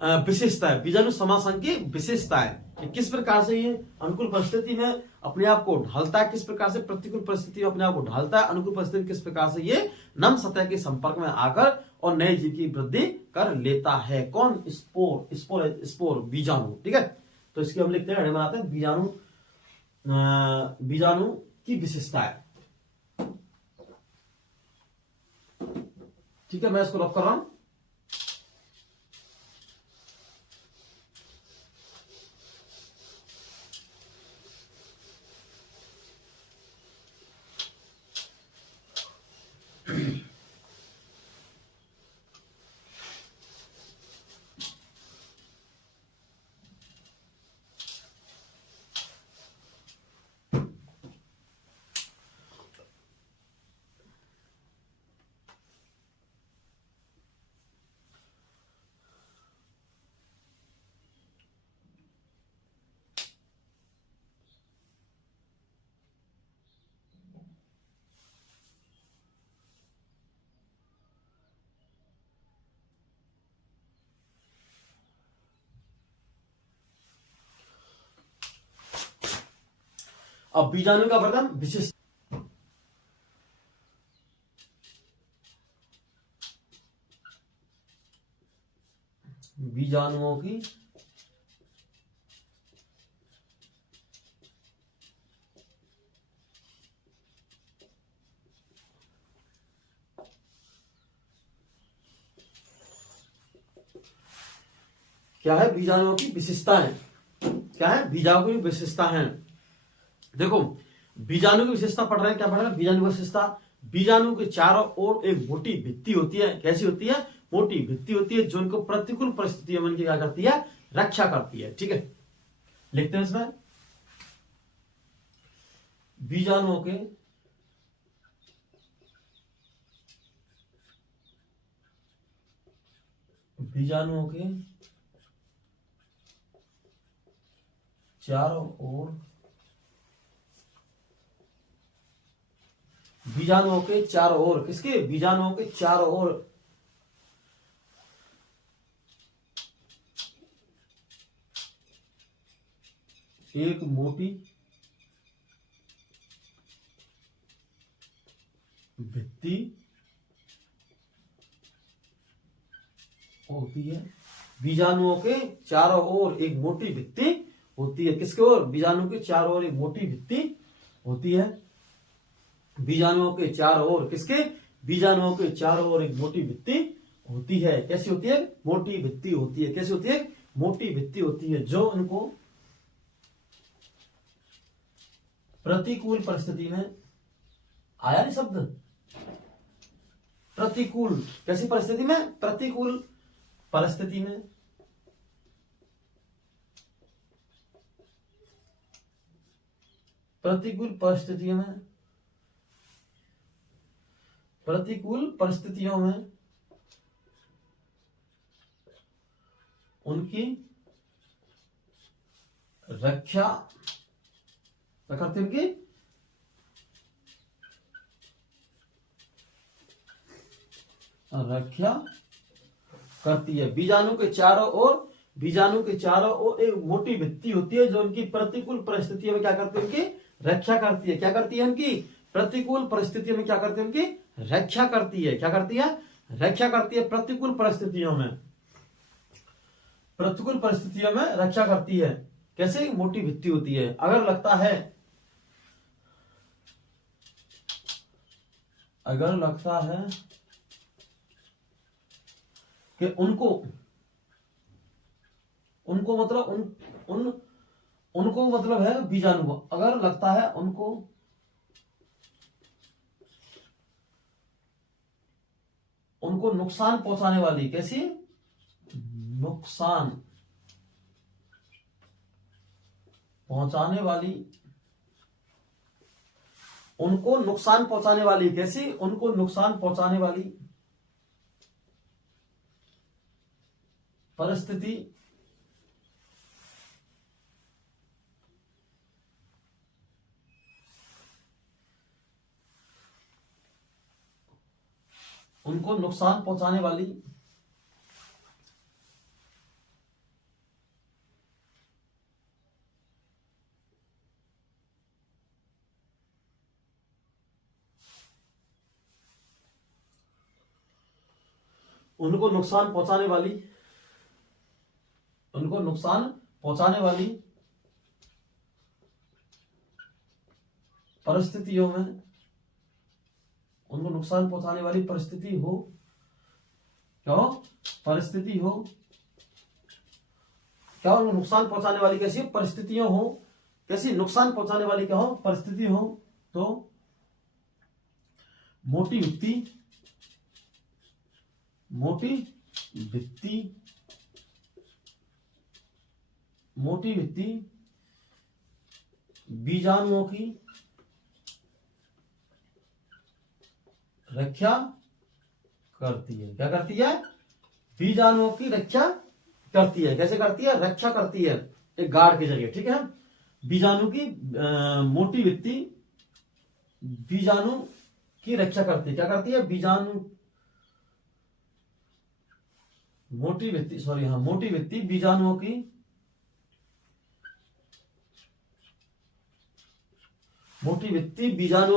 विशेषताएं, बीजाणु समासन की विशेषताएं, किस प्रकार से ये अनुकूल परिस्थिति में अपने आप को ढालता है, किस प्रकार से प्रतिकूल परिस्थिति में अपने आप को ढालता है, अनुकूल परिस्थिति में किस प्रकार से ये नम सतह के संपर्क में आकर और नए जीव की वृद्धि कर लेता है। कौन, स्पोर, स्पोर बीजाणु। ठीक है, तो इसकी हम लिखते हैं, बनाते हैं बीजाणु, बीजाणु की विशेषताएं। ठीक है, मैं इसको रख कर रहा हूं। अब बीजाणु का वर्णन विशिष्ट, बीजाणुओं की क्या है, बीजाणुओं की विशेषताएं। क्या है, बीजाणु की विशेषता है। देखो, बीजाणु की विशेषता पढ़ रहे हैं, क्या पढ़ रहे हैं, बीजाणु की विशेषता। बीजाणु के चारों ओर एक मोटी भित्ति होती है। कैसी होती है, मोटी भित्ति होती है, जो उनको प्रतिकूल परिस्थितियों में क्या करती है, रक्षा करती है। ठीक है, लिखते हैं इसमें, बीजाणुओं के चारों ओर, बीजाणुओं के चारों ओर, किसके, बीजाणुओं के चारों ओर एक मोटी भित्ति होती है। बीजाणुओं के चारों ओर एक मोटी भित्ति होती है। किसके ओर, बीजाणु के चारों ओर एक मोटी भित्ति होती है। बीजाणुओं के चारों ओर, किसके, बीजाणुओं के चारों ओर एक मोटी भित्ति होती है। कैसी होती है, मोटी भित्ति होती है। कैसी होती है, मोटी भित्ति होती है, जो उनको प्रतिकूल परिस्थिति में, आया नहीं शब्द, प्रतिकूल, कैसी परिस्थिति में, प्रतिकूल परिस्थिति में प्रतिकूल परिस्थितियों में उनकी रक्षा करती, उनकी रक्षा करती है। बीजाणु के चारों ओर बीजाणु के चारों ओर एक मोटी भित्ति होती है जो उनकी प्रतिकूल परिस्थितियों में क्या करती है, उनकी रक्षा करती है। क्या करती है? उनकी प्रतिकूल परिस्थितियों में क्या करती है, उनकी रक्षा करती है। क्या करती है? रक्षा करती है। प्रतिकूल परिस्थितियों में, प्रतिकूल परिस्थितियों में रक्षा करती है। कैसे? मोटी भित्ति होती है। अगर लगता है कि उनको मतलब उनको मतलब है बीजाणु को, अगर लगता है उनको नुकसान पहुंचाने वाली, कैसी? नुकसान पहुंचाने वाली, उनको नुकसान पहुंचाने वाली, कैसी? उनको नुकसान पहुंचाने वाली परिस्थिति उनको नुकसान पहुंचाने वाली उनको नुकसान पहुंचाने वाली परिस्थितियों में, उनको नुकसान पहुंचाने वाली परिस्थिति हो, क्या हो? परिस्थिति हो, क्या? उनको नुकसान पहुंचाने वाली कैसी परिस्थितियां हो, कैसी? नुकसान पहुंचाने वाली क्या हो? परिस्थिति हो। तो मोटी भित्ति बीजाणुओं की रक्षा करती है। क्या करती है? बीजाणुओं की रक्षा करती है। कैसे करती है? रक्षा करती है, एक गार्ड की जगह। ठीक है? बीजाणु की मोटी भित्ति बीजाणु की रक्षा करती है। क्या करती है? बीजाणु मोटी भित्ति बीजाणुओं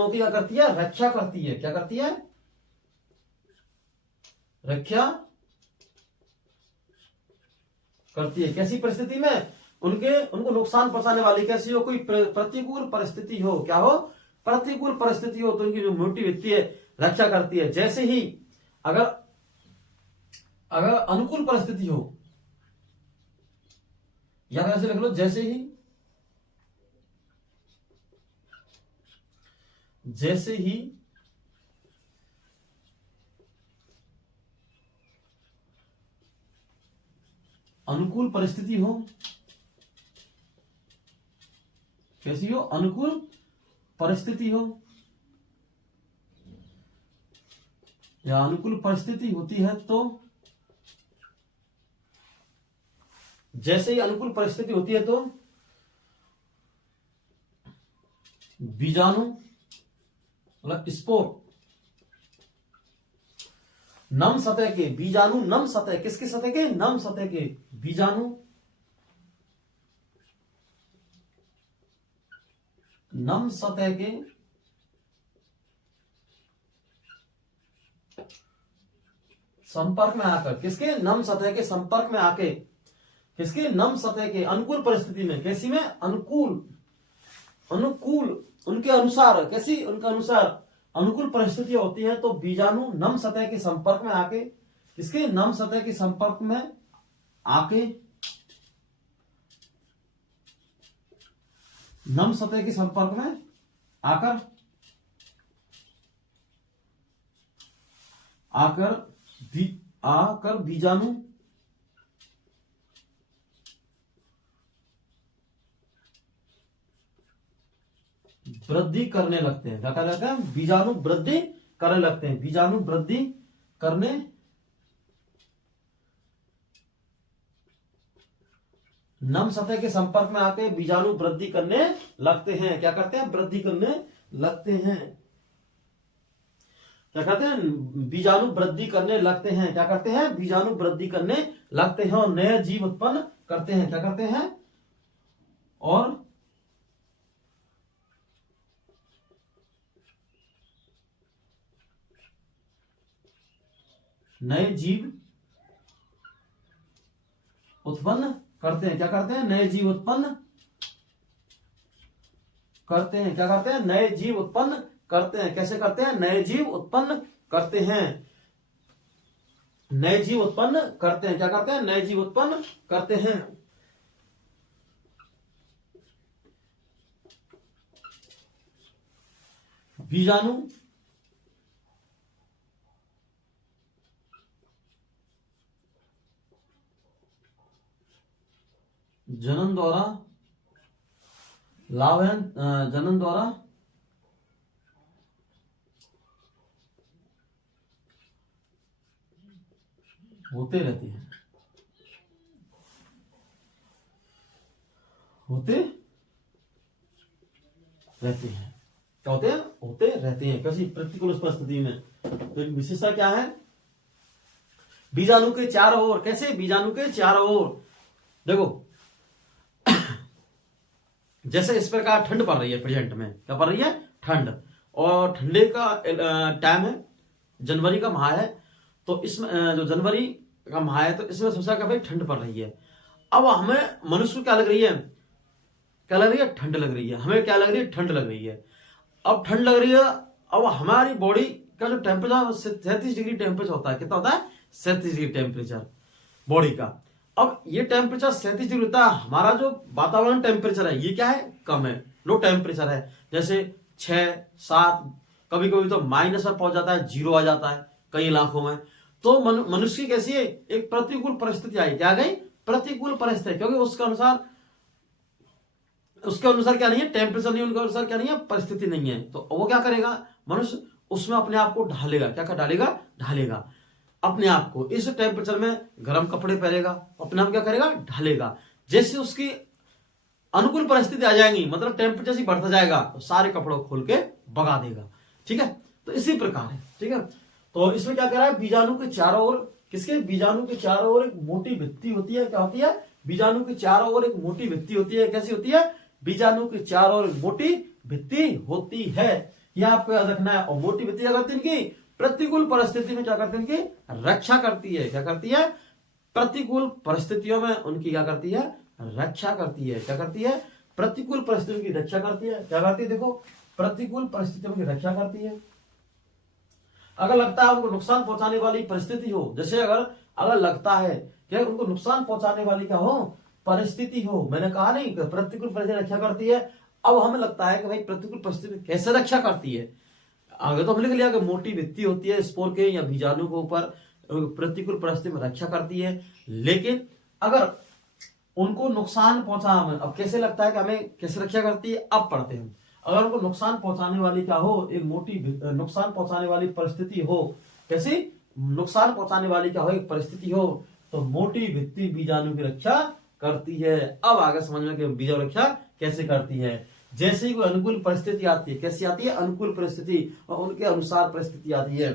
की क्या करती है? रक्षा करती है। क्या करती है? रक्षा करती है। कैसी परिस्थिति में? उनको नुकसान पहुंचाने वाली, कैसी हो? कोई प्रतिकूल परिस्थिति हो। क्या हो? प्रतिकूल परिस्थिति हो तो उनकी जो मोटी भित्ति है रक्षा करती है। जैसे ही अगर अनुकूल परिस्थिति हो, या ऐसे लिख लो, जैसे ही अनुकूल परिस्थिति हो, कैसी हो? अनुकूल परिस्थिति हो या अनुकूल परिस्थिति होती है तो, जैसे ही अनुकूल परिस्थिति होती है तो बीजाणु मतलब स्पोर नम सतह के, बीजाणु नम सतह, किसकी सतह के? नम सतह के बीजाणु नम सतह के संपर्क में आकर, किसके? नम सतह के संपर्क में आके, किसके? नम सतह के अनुकूल परिस्थिति में, कैसी में? अनुकूल उनके अनुसार, कैसी? उनके अनुसार अनुकूल परिस्थितियां होती है तो बीजाणु नम सतह के संपर्क में आके, किसके? नम सतह के संपर्क में आके, नम सतह के संपर्क में आकर बीजाणु वृद्धि करने लगते हैं। क्या कहा जाता है? बीजाणु वृद्धि करने लगते हैं। बीजाणु वृद्धि करने नम सतह के संपर्क में आके बीजाणु वृद्धि करने लगते हैं। क्या करते हैं? वृद्धि करने लगते हैं। क्या करते हैं? बीजाणु वृद्धि करने लगते हैं। क्या करते हैं? बीजाणु वृद्धि करने लगते हैं और नए जीव उत्पन्न करते हैं। क्या करते हैं? और नए जीव उत्पन्न करते हैं। क्या करते हैं? नए जीव उत्पन्न करते हैं। क्या करते हैं? नए जीव उत्पन्न करते हैं। कैसे करते हैं? नए जीव उत्पन्न करते हैं। नए जीव उत्पन्न करते हैं। क्या करते हैं? नए जीव उत्पन्न करते हैं। बीजाणु जनन द्वारा जनन द्वारा होते रहते हैं। होते रहते हैं। क्या होते हैं? होते रहते हैं। कैसी? प्रतिकूल परिस्थिति में। तो एक विशेषता क्या है? बीजाणु के चारों ओर। कैसे? बीजाणु के चारों ओर देखो, जैसे इस प्रकार ठंड पड़ रही है प्रेजेंट में। क्या पड़ रही है? ठंड। और ठंडे का टाइम है, जनवरी का माह है। तो इसमें जो जनवरी का माह है, तो इसमें सोचा कि भाई ठंड पड़ रही है। अब हमें मनुष्य को क्या लग रही है? क्या लग रही है? ठंड लग रही है। हमें क्या लग रही है? ठंड लग रही है। अब ठंड लग रही है। अब हमारी बॉडी का जो टेम्परेचर 37 डिग्री टेम्परेचर होता है। कितना होता है? 37 डिग्री टेम्परेचर बॉडी का। अब ये टेम्परेचर 37 डिग्री होता है। हमारा जो वातावरण टेम्परेचर है, ये क्या है? कम है, लो टेम्परेचर है। जैसे 6, 7, कभी कभी तो माइनस में पहुंच जाता है, 0 आ जाता है कई इलाकों में। तो मनुष्य की कैसी है? एक प्रतिकूल परिस्थिति आई। क्या गई? प्रतिकूल परिस्थिति। क्योंकि उसके अनुसार क्या नहीं है? टेम्परेचर नहीं, उनके अनुसार क्या नहीं है? परिस्थिति नहीं है। तो वो क्या करेगा? मनुष्य उसमें अपने आप को ढालेगा। क्या डालेगा? ढालेगा अपने आप को। इस टेम्परेचर में गर्म कपड़े पहनेगा, अपने आप क्या करेगा? ढालेगा। जैसे उसकी अनुकूल परिस्थिति आ जाएंगी, मतलब टेम्परेचर ही बढ़ता जाएगा, तो सारे कपड़ों को खोल के भगा देगा। ठीक है? तो इसी प्रकार है। ठीक है? तो इसमें क्या कर रहा है? बीजाणु के चारों ओर, किसके? बीजाणु के चारों ओर एक मोटी भित्ति होती है। क्या होती है? बीजाणु के चारों ओर एक मोटी भित्ति होती है। कैसी होती है? बीजाणु के चारों ओर मोटी भित्ति होती है। यह आपको याद रखना है। और मोटी भित्ति क्या करती है? इनकी प्रतिकूल परिस्थिति में क्या करती है? इनकी रक्षा करती है। क्या करती है? प्रतिकूल परिस्थितियों में उनकी क्या करती है? रक्षा करती है। क्या करती है? प्रतिकूल परिस्थितियों की रक्षा करती है। क्या करती है? देखो, प्रतिकूल परिस्थितियों की रक्षा करती है। अगर लगता है उनको नुकसान पहुंचाने वाली परिस्थिति हो, जैसे अगर लगता है कि उनको नुकसान पहुंचाने वाली क्या हो? परिस्थिति हो। मैंने कहा नहीं कि प्रतिकूल परिस्थिति रक्षा करती है। अब हमें लगता है कि भाई प्रतिकूल परिस्थिति में कैसे रक्षा करती है? आगे तो हमने लिख लिया कि मोटी भित्ति होती है स्पोर के या बीजाणु के ऊपर, प्रतिकूल परिस्थिति में रक्षा करती है। लेकिन अगर उनको नुकसान पहुंचा, हमें अब कैसे लगता है कि हमें कैसे रक्षा करती है? अब पढ़ते हैं। अगर उनको नुकसान पहुंचाने वाली क्या हो? एक मोटी नुकसान पहुंचाने वाली परिस्थिति हो। कैसी? नुकसान पहुंचाने वाली क्या हो? एक परिस्थिति हो, तो मोटी भित्ति बीजाणु की रक्षा करती है। अब आगे समझ में कि बीजाणु रक्षा कैसे करती है। जैसे ही कोई अनुकूल परिस्थिति आती है, कैसी आती है? अनुकूल परिस्थिति, और उनके अनुसार परिस्थिति आती है,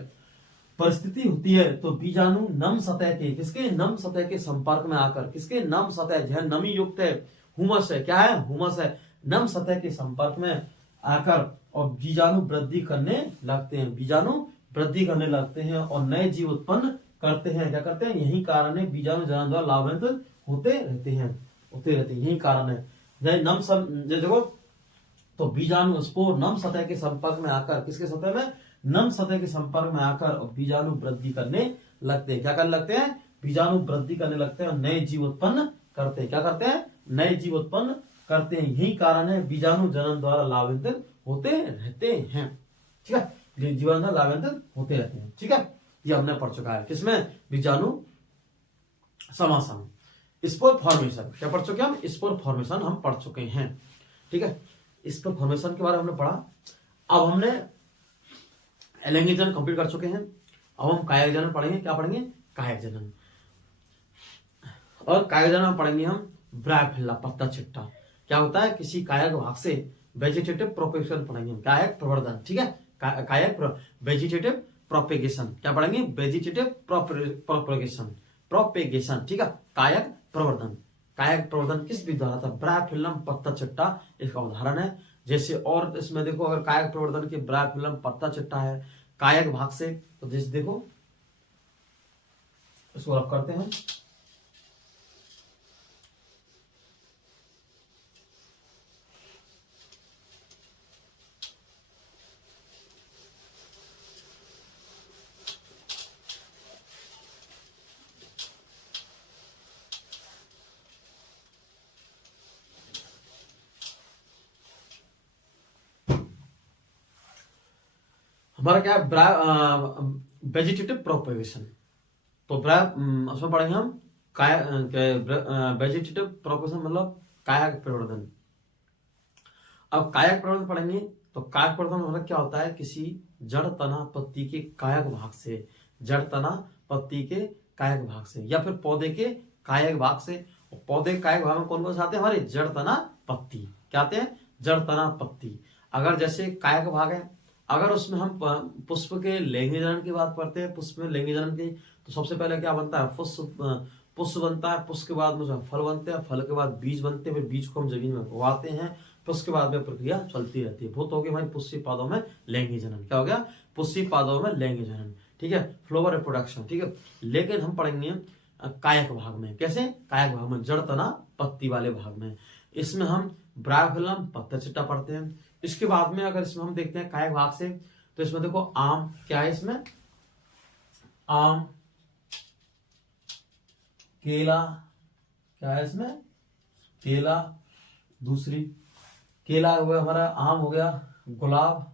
परिस्थिति होती है, तो बीजाणु नम सतह के, किसके? नम सतह के संपर्क में आकर, किसके? नम सतह, जो नमी युक्त है, हुमस है। क्या है? हुमस है। नम सतह के संपर्क में आकर और बीजाणु वृद्धि करने लगते हैं। बीजाणु वृद्धि करने लगते हैं और नए जीव उत्पन्न करते हैं। क्या करते हैं? यही कारण है बीजाणु जनन द्वारा लाभान्वित होते रहते हैं। यही कारण है। देखो, तो बीजाणु स्पोर नम सतह के संपर्क में आकर, किसके सतह में? नम सतह के संपर्क में आकर और बीजाणु वृद्धि करने लगते हैं। क्या करने लगते हैं? बीजाणु वृद्धि करने लगते हैं और नए जीव उत्पन्न करते हैं। क्या करते हैं? नए जीव उत्पन्न करते हैं। यही कारण है बीजाणु जनन द्वारा लाभान्वित होते रहते हैं। ठीक है? जीवन द्वारा लाभान्वित होते रहते हैं। ठीक है? ये हमने पढ़ चुका है। किसमें? बीजाणु समासन, स्पोर फॉर्मेशन। क्या पढ़ चुके हम? स्पोर फॉर्मेशन हम पढ़ चुके हैं। ठीक है? स्पोर फॉर्मेशन के बारे में हमने पढ़ा। अब हमने लैंगिक जनन कंप्लीट कर चुके हैं। अब हम कायिक जनन पढ़ेंगे। क्या पढ़ेंगे? कायिक जनन। और कायिक जनन पढ़ेंगे हम ब्रायफिल्ला, पत्ता छिट्टा। क्या होता है? किसी कायिक भाग से वेजिटेटिव प्रोपेगेशन पढ़ेंगे। कायिक प्रवर्धन। ठीक है? कायिक वेजिटेटिव प्रोपेगेशन। क्या पढ़ेंगे? Vegetative propagation. प्रोपेगेशन, ठीक है, कायक प्रवर्धन। कायक प्रवर्धन किस विधि द्वारा था? ब्रायोफिल्म पत्ता चिट्टा इसका उदाहरण है। जैसे और इसमें देखो, अगर कायक प्रवर्धन की ब्रायोफिल्म पत्ता चिट्टा है कायक भाग से, तो जैसे देखो इसको रब करते हैं, हमारा क्या है वेजिटेटिव प्रोपेगेशन। तो उसमें पढ़ेंगे हम वेजिटेटिव प्रोपेगेशन मतलब कायक प्रवर्धन। अब कायक प्रवर्धन पढ़ेंगे तो कायक प्रवर्धन मतलब क्या होता है? किसी जड़ तना पत्ती के कायक भाग से, जड़ तना पत्ती के कायक भाग से या फिर पौधे के कायक भाग से। पौधे के कायक भाग में कौन कौन से आते हैं? हमारे जड़ तना पत्ती। क्या आते हैं? जड़ तना पत्ती। अगर जैसे कायक भाग है, अगर उसमें हम पुष्प के लैंगिक जनन की बात करते हैं, पुष्प में लैंगिक जनन की, तो सबसे पहले क्या बनता है? पुष्प बनता है, पुष्प के बाद में फल बनते हैं, फल के बाद बीज बनते हैं, फिर बीज को हम जमीन में उगाते हैं, फिर उसके बाद में प्रक्रिया चलती रहती है। बहुत हो गया भाई पुष्पी पादों में लैंगिक जनन। क्या हो गया? पुष्पी पादों में लैंगिक जनन, ठीक है, फ्लोवर रिप्रोडक्शन, ठीक है। लेकिन हम पढ़ेंगे कायक भाग में। कैसे? कायक भाग में, जड़ तना पत्ती वाले भाग में। इसमें हम ब्रायोफिल्म पत्ता चिट्टा पढ़ते हैं। इसके बाद में अगर इसमें हम देखते हैं कायक भाग से, तो इसमें देखो आम, क्या है इसमें? आम, केला, क्या है इसमें? केला, दूसरी केला हो गया हमारा, आम हो गया, गुलाब,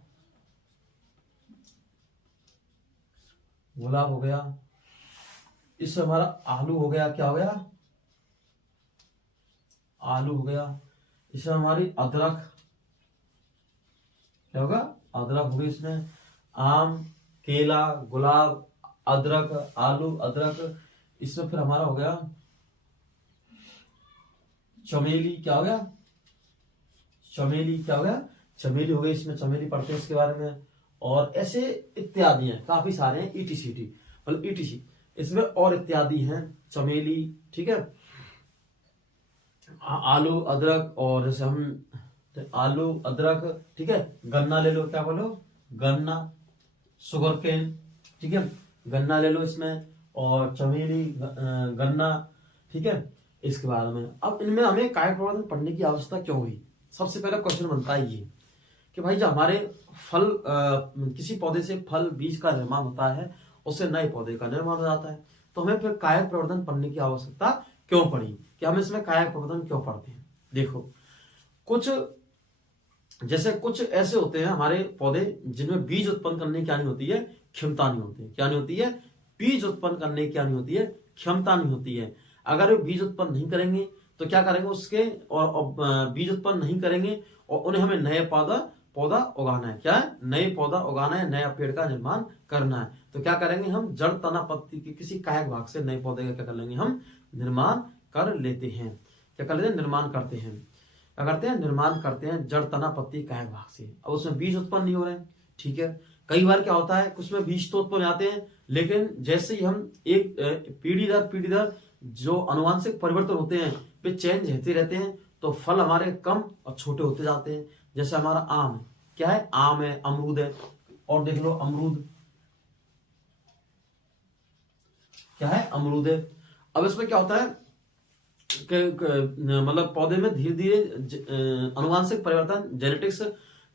गुलाब हो गया, इससे हमारा आलू हो गया, क्या हो गया? आलू हो गया। इसमें हमारी अदरक, क्या होगा? अदरक होगी इसमें। आम, केला, गुलाब, अदरक, आलू, अदरक। इसमें फिर हमारा हो गया चमेली, क्या हो गया? चमेली, क्या हो गया? चमेली हो गई। इसमें चमेली पढ़ते हैं इसके बारे में। और ऐसे इत्यादि हैं, काफी सारे हैं, ईटीसीटी मतलब ईटीसी। इसमें और इत्यादि हैं, चमेली, ठीक है, आलू, अदरक, और जैसे हम आलू, अदरक, ठीक है, गन्ना ले लो, क्या बोलो? गन्ना, शुगर केन, ठीक है, गन्ना ले लो इसमें, और चमेली, गन्ना, ठीक है। इसके बाद में अब इनमें हमें कायक प्रवर्धन पढ़ने की आवश्यकता क्यों हुई? सबसे पहला क्वेश्चन बनता है ये कि भाई जब हमारे फल किसी पौधे से फल बीज का निर्माण होता है, उससे नए पौधे का निर्माण हो जाता है, तो हमें फिर कायक प्रवर्धन पढ़ने की आवश्यकता क्यों पड़ी? कि हम इसमें कायक प्रवर्धन क्यों पढ़ते हैं? देखो, कुछ जैसे कुछ ऐसे होते हैं हमारे पौधे जिनमें बीज उत्पन्न करने की क्या नहीं होती है? क्षमता नहीं होती है। क्या नहीं होती है? बीज उत्पन्न करने की क्या नहीं होती है? क्षमता नहीं होती है। अगर वे बीज उत्पन्न नहीं करेंगे तो क्या करेंगे उसके, और बीज उत्पन्न नहीं करेंगे और उन्हें हमें नए पौधा उगाना है। क्या है? नए पौधा उगाना है, नया पेड़ का निर्माण करना है। तो क्या करेंगे हम? जड़ तना पत्ती के किसी कायक भाग से नए पौधे का क्या कर लेंगे? हम निर्माण कर लेते हैं। क्या कर लेते हैं? निर्माण करते हैं। क्या करते हैं? निर्माण करते हैं जड़ तना पत्ती कायक भाग से। अब उसमें बीज उत्पन्न नहीं हो रहे हैं, ठीक है। कई बार क्या होता है, कुछ में बीज तो उत्पन्न आते हैं, लेकिन जैसे ही हम एक पीढ़ी दर जो अनुवांशिक परिवर्तन होते हैं वे चेंज होते रहते हैं, तो फल हमारे कम और छोटे होते जाते हैं। जैसे हमारा आम है, क्या है? आम है, अमरूद है, और देख लो अमरूद, क्या है? अमरूद है। अब इसमें क्या होता है मतलब पौधे में धीरे धीरे अनुवांशिक परिवर्तन, जेनेटिक्स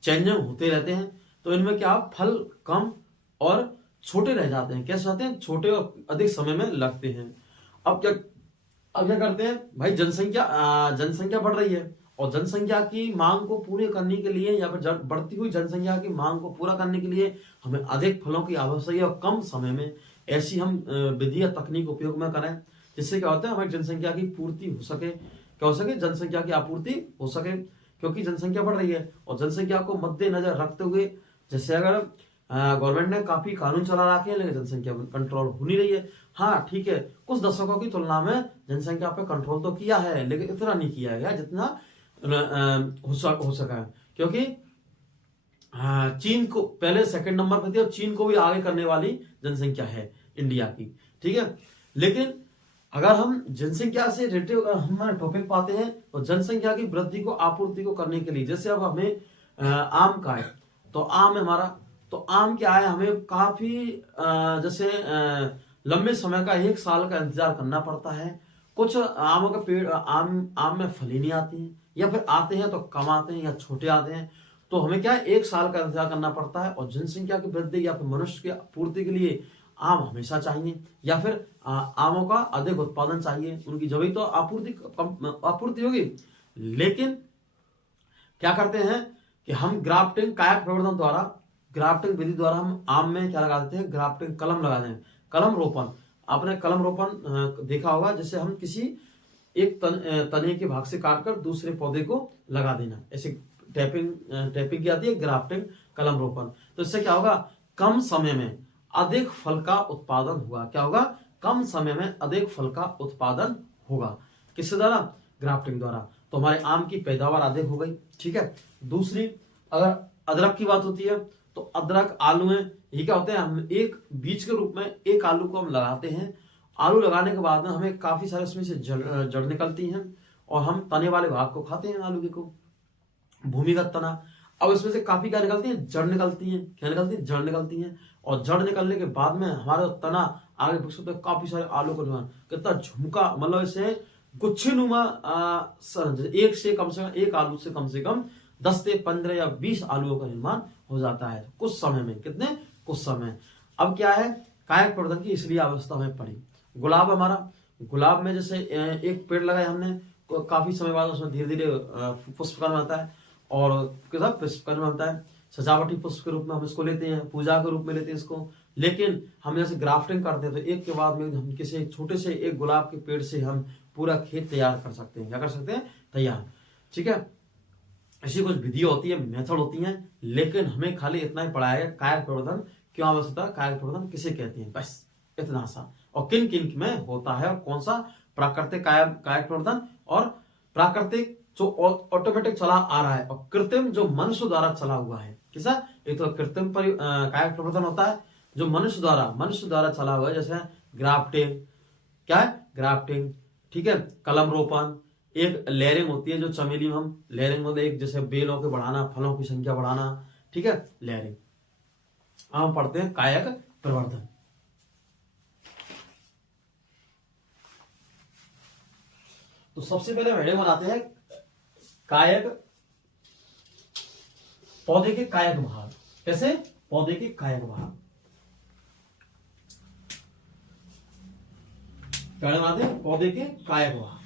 चेंजिंग होते रहते हैं, तो इनमें क्या फल कम और छोटे रह जाते हैं। कैसे जाते हैं? छोटे और अधिक समय में लगते हैं। अब क्या करते हैं भाई? जनसंख्या बढ़ रही है, और जनसंख्या की मांग को पूरे करने के लिए या फिर बढ़ती हुई जनसंख्या की मांग को पूरा करने के लिए हमें अधिक फलों की आवश्यकता है और कम समय में। ऐसी हम विधि या तकनीक उपयोग में करें जिससे क्या होता है? हमारी जनसंख्या की पूर्ति हो सके। क्या हो सके? जनसंख्या की आपूर्ति हो सके, क्योंकि जनसंख्या बढ़ रही है। और जनसंख्या को मद्देनजर रखते हुए, जैसे अगर गवर्नमेंट ने काफी कानून चला रखे हैं लेकिन जनसंख्या कंट्रोल हो नहीं रही है। हाँ ठीक है, कुछ दशकों की तुलना में जनसंख्या पे कंट्रोल तो किया है, लेकिन इतना नहीं किया गया जितना हो सका है। क्योंकि चीन को पहले सेकंड नंबर पर थी और चीन को भी आगे करने वाली जनसंख्या है इंडिया की, ठीक है। लेकिन अगर हम जनसंख्या से रिलेटेड अगर हमारे टॉपिक पाते हैं तो जनसंख्या की वृद्धि को आपूर्ति को करने के लिए, जैसे अब हमें आम का है तो आम है हमारा, तो आम क्या है, हमें काफी जैसे लंबे समय का 1 साल का इंतजार करना पड़ता है। कुछ आमों के पेड़ आम में फल ही नहीं आती है, या फिर आते हैं तो कम आते हैं या छोटे आते हैं, तो हमें क्या है 1 साल का इंतजार करना पड़ता है। और जनसंख्या की वृद्धि या फिर मनुष्य की आपूर्ति के लिए आम हमेशा चाहिए, या फिर आमों का अधिक उत्पादन चाहिए, उनकी जब तो आपूर्ति होगी। लेकिन क्या करते हैं कि हम ग्राफ्टिंग कायक प्रवर्धन द्वारा, ग्राफ्टिंग विधि द्वारा हम आम में क्या लगा देते हैं, ग्राफ्टिंग कलम लगा दें, कलम रोपण। आपने कलम रोपण देखा होगा, जैसे हम किसी एक तने के भाग से काटकर दूसरे पौधे को लगा देना, ऐसे टैपिंग की आती है, ग्राफ्टिंग कलम रोपण। तो इससे क्या होगा, कम समय में अधिक फल का उत्पादन होगा। क्या होगा, कम समय में अधिक फल का उत्पादन होगा। किसके द्वारा, ग्राफ्टिंग द्वारा। तो हमारे आम की पैदावार अधिक हो गई। ठीक है। दूसरी, अगर अदरक की बात होती है तो अदरक, आलू है, ये क्या होते हैं, हम एक बीज के रूप में एक आलू को हम लगाते हैं। आलू लगाने के बाद में हमें काफी सारे उसमें से जड़ निकलती हैं, और हम तने वाले भाग को खाते हैं आलू के को, भूमिगत तना। अब इसमें से काफी क्या निकलती है, जड़ निकलती है। क्या निकलती है, जड़ निकलती है। और जड़ निकलने के बाद में हमारा तना आगे बढ़ सकते, काफी सारे आलू को निर्माण, कितना झुमका, मतलब इसे गुच्छेनुमा एक से कम से कम, एक आलू से कम 10 से 15 या 20 आलूओं का निर्माण हो जाता है कुछ समय में। कितने, कुछ समय। अब क्या है, कायक प्रवर्धन की इसलिए आवश्यकता हमें पड़ी। गुलाब हमारा, गुलाब में जैसे एक पेड़ लगाए हमने, काफी समय बाद उसमें धीरे धीरे पुष्पकर्ण आता है, और कैसा पुष्पकर्ण बनता है, सजावटी पुष्प के रूप में हम इसको लेते हैं, पूजा के रूप में लेते हैं इसको। लेकिन हम जैसे ग्राफ्टिंग करते हैं तो एक के बाद में हम किसी छोटे से एक गुलाब के पेड़ से हम पूरा खेत तैयार कर सकते हैं। क्या कर सकते हैं, तैयार। ठीक है। ऐसी कुछ विधि होती है, मेथड होती है, लेकिन हमें खाली इतना ही पढ़ाया है, कायक प्रवर्धन क्यों आवश्यकता, कायक प्रवर्धन किसे कहते हैं, बस इतना सा। और किन किन में होता है, और कौन सा, प्राकृतिक कायक प्रवर्धन, और प्राकृतिक जो ऑटोमेटिक चला आ रहा है, और कृत्रिम जो मनुष्य द्वारा चला हुआ है। किसा, एक तो कृत्रिम कायक प्रवर्धन होता है जो मनुष्य द्वारा चला हुआ है, जैसे ग्राफ्टिंग। क्या है, ग्राफ्टिंग। ठीक है। कलम रोपण। एक लेयरिंग होती है जो चमेली में हम लेयरिंग, मतलब एक जैसे बेलों के बढ़ाना, फलों की संख्या बढ़ाना। ठीक है, लेयरिंग। हम पढ़ते हैं कायक प्रवर्धन। तो सबसे पहले हेडिंग बनाते हैं कायक, पौधे के कायक भाग। कैसे, पौधे के कायक भाग क्या बनाते हैं, पौधे के कायक भाग।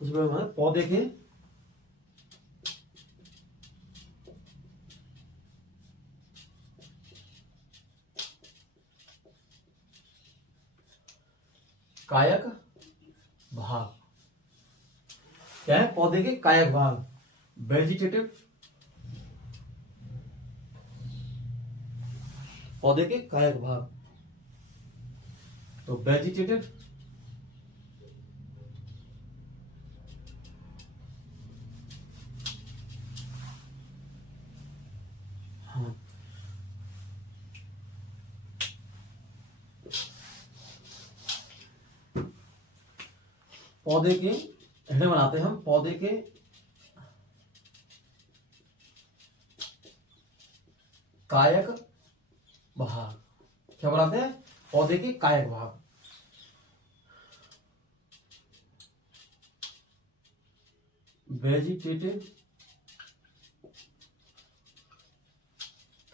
उसमें पौधे के कायक भाग। क्या है, पौधे के कायक भाग। वेजिटेटिव, पौधे के कायक भाग। तो वेजिटेटिव, हाँ, पौधे के हेडिंग बनाते हैं हम, पौधे के कायक भाग। क्या बनाते हैं, पौधे के कायक भाग। Vegetative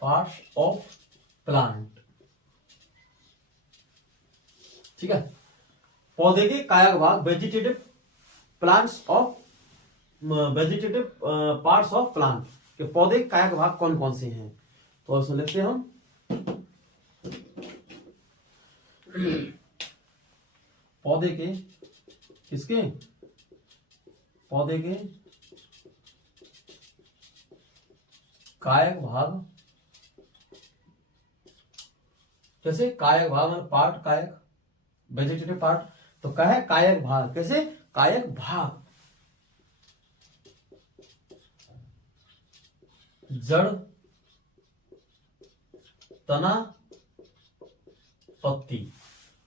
parts of plant. ठीक है, पौधे के कायक भाग, vegetative plants of, vegetative parts of plant के पौधे कायक भाग कौन कौन से हैं। तो इसमें लिखते हैं हम, पौधे के, किसके, पौधे के कायक भाग। जैसे कायक भाग मतलब पार्ट, कायक, वेजिटेटिव पार्ट, तो क्या है, कायक भाग। कैसे, कायक भाग। जड़, तना, पत्ती।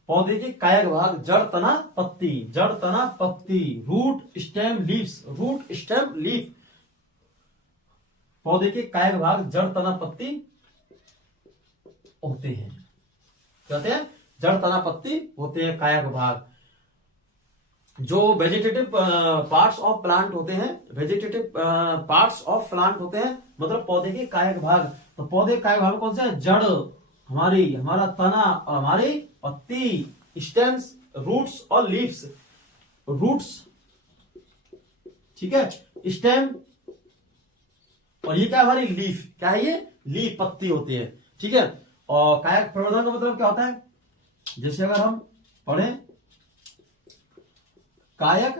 पौधे के कायक भाग जड़, तना, पत्ती, जड़, तना, पत्ती, root, stem, leaves, root, stem, leaf. पौधे के कायक भाग जड़, तना, पत्ती होते हैं, कहते हैं जड़, तना, पत्ती होते हैं कायक भाग। जो वेजिटेटिव पार्ट्स ऑफ प्लांट होते हैं, वेजिटेटिव पार्ट्स ऑफ प्लांट होते हैं, मतलब पौधे के कायक भाग। तो पौधे के कायक भाग कौन से हैं? जड़ हमारी, हमारा तना और हमारी पत्ती, स्टेम्स, रूट्स और लीव्स। रूट्स, ठीक है, स्टेम, और ये क्या हमारी लीफ, क्या है ये? लीफ, पत्ती होती है, ठीक है। और कायक प्रवर्धन का मतलब क्या होता है? जैसे अगर हम पढ़ें कायक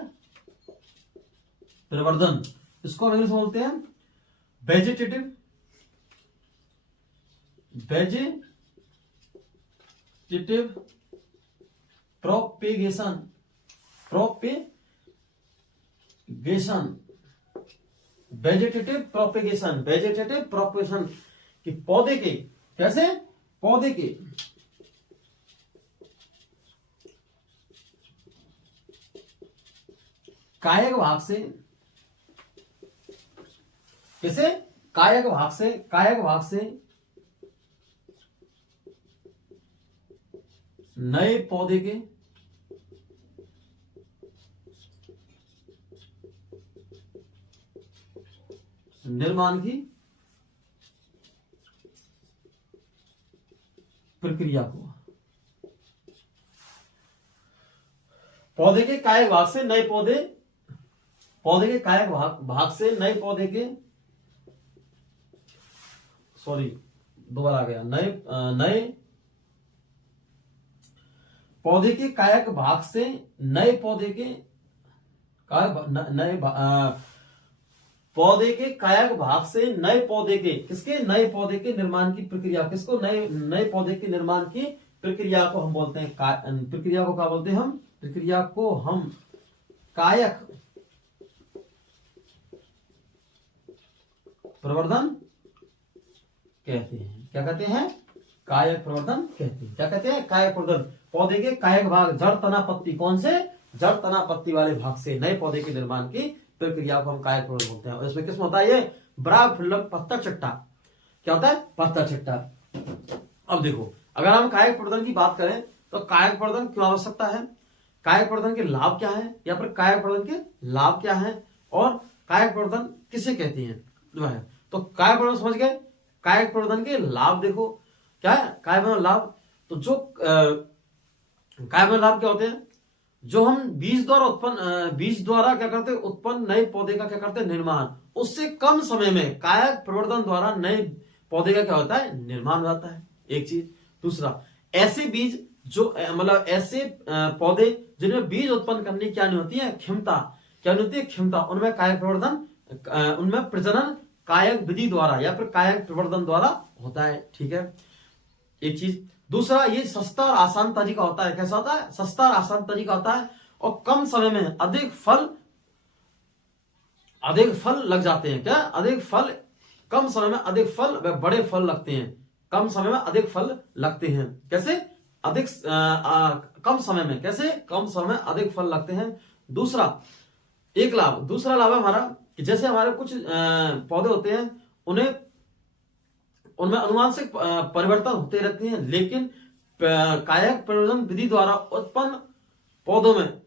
प्रवर्धन, इसको हम इंग्लिश में बोलते हैं वेजिटेटिव प्रोपेगेशन, वेजिटेटिव प्रोपेगेशन कि पौधे के, कैसे? पौधे के कायक भाग से, कैसे? कायक भाग से नए पौधे के निर्माण की प्रक्रिया को, पौधे के कायक भाग से नए पौधे, पौधे के कायक भाग से नए पौधे के, सॉरी दोबारा आ गया, नए पौधे के कायक भाग से नए पौधे के पौधे के कायक भाग से नए पौधे के, किसके? नए पौधे के निर्माण की प्रक्रिया, किसको? नए पौधे के निर्माण की प्रक्रिया को हम बोलते हैं, प्रक्रिया को क्या बोलते हैं हम? प्रक्रिया को हम कायक प्रवर्धन कहते हैं। क्या कहते हैं? कायक प्रवर्धन कहते हैं। क्या कहते हैं? कायक प्रवर्धन। पौधे के कायक भाग जड़, तना, पत्ती, कौन से? जड़, तना, पत्ती वाले भाग से नए पौधे के निर्माण की प्रक्रिया को हम कायक प्रवर्धन बोलते हैं। और इसमें किसमें होता है ये? ब्रायोफिल्लम पत्ता चट्टा। क्या होता है? पत्ता चट्टा। अब देखो, अगर हम कायक प्रवर्धन की बात करें तो कायक प्रवर्धन क्यों आवश्यकता है, कायक प्रवर्धन के लाभ क्या है, या फिर कायक प्रवर्धन के लाभ क्या है, और कायक प्रवर्धन किसे कहते हैं, जो है। तो कायक प्रवर्धन समझ गए। कायक प्रवर्धन के लाभ देखो, क्या है कायक प्रवर्धन लाभ? तो जो कायक प्रवर्धन लाभ क्या होते हैं? जो हम बीज द्वारा क्या करते हैं? उत्पन्न नए पौधे का क्या करते हैं? निर्माण। उससे कम समय में कायक प्रवर्धन द्वारा नए पौधे का क्या होता है? निर्माण हो जाता है, एक चीज। दूसरा, ऐसे बीज जो मतलब ऐसे पौधे जिनमें बीज उत्पन्न करने की क्या नहीं होती है? क्षमता। क्या नहीं होती है? क्षमता। उनमें कायक प्रवर्धन, उनमें प्रजनन कायक विधि द्वारा या फिर कायक प्रवर्धन द्वारा होता है, ठीक है, एक चीज। दूसरा, ये सस्ता और आसान तरीका होता है। कैसा होता है? सस्ता और आसान तरीका होता है, और कम समय में अधिक फल लग जाते हैं। क्या? अधिक फल, कम समय में अधिक फल व बड़े फल लगते हैं। कम समय में अधिक फल लगते हैं। कैसे? कम समय में, कैसे? कम समय में अधिक फल लगते हैं। दूसरा लाभ है हमारा कि जैसे हमारे कुछ पौधे होते हैं, उनमें अनुवांशिक परिवर्तन होते रहते हैं, लेकिन कायक प्रवर्धन विधि द्वारा उत्पन्न पौधों में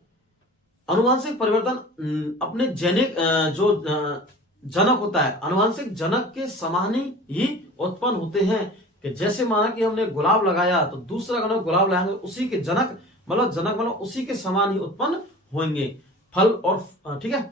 अनुवांशिक परिवर्तन अपने जेनिक जो जनक होता है, अनुवांशिक जनक के समान ही उत्पन्न होते हैं। कि जैसे माना कि हमने गुलाब लगाया, तो दूसरा अगर गुलाब लगाएंगे, उसी के जनक मतलब उसी के समान ही उत्पन्न होंगे फल और, ठीक है।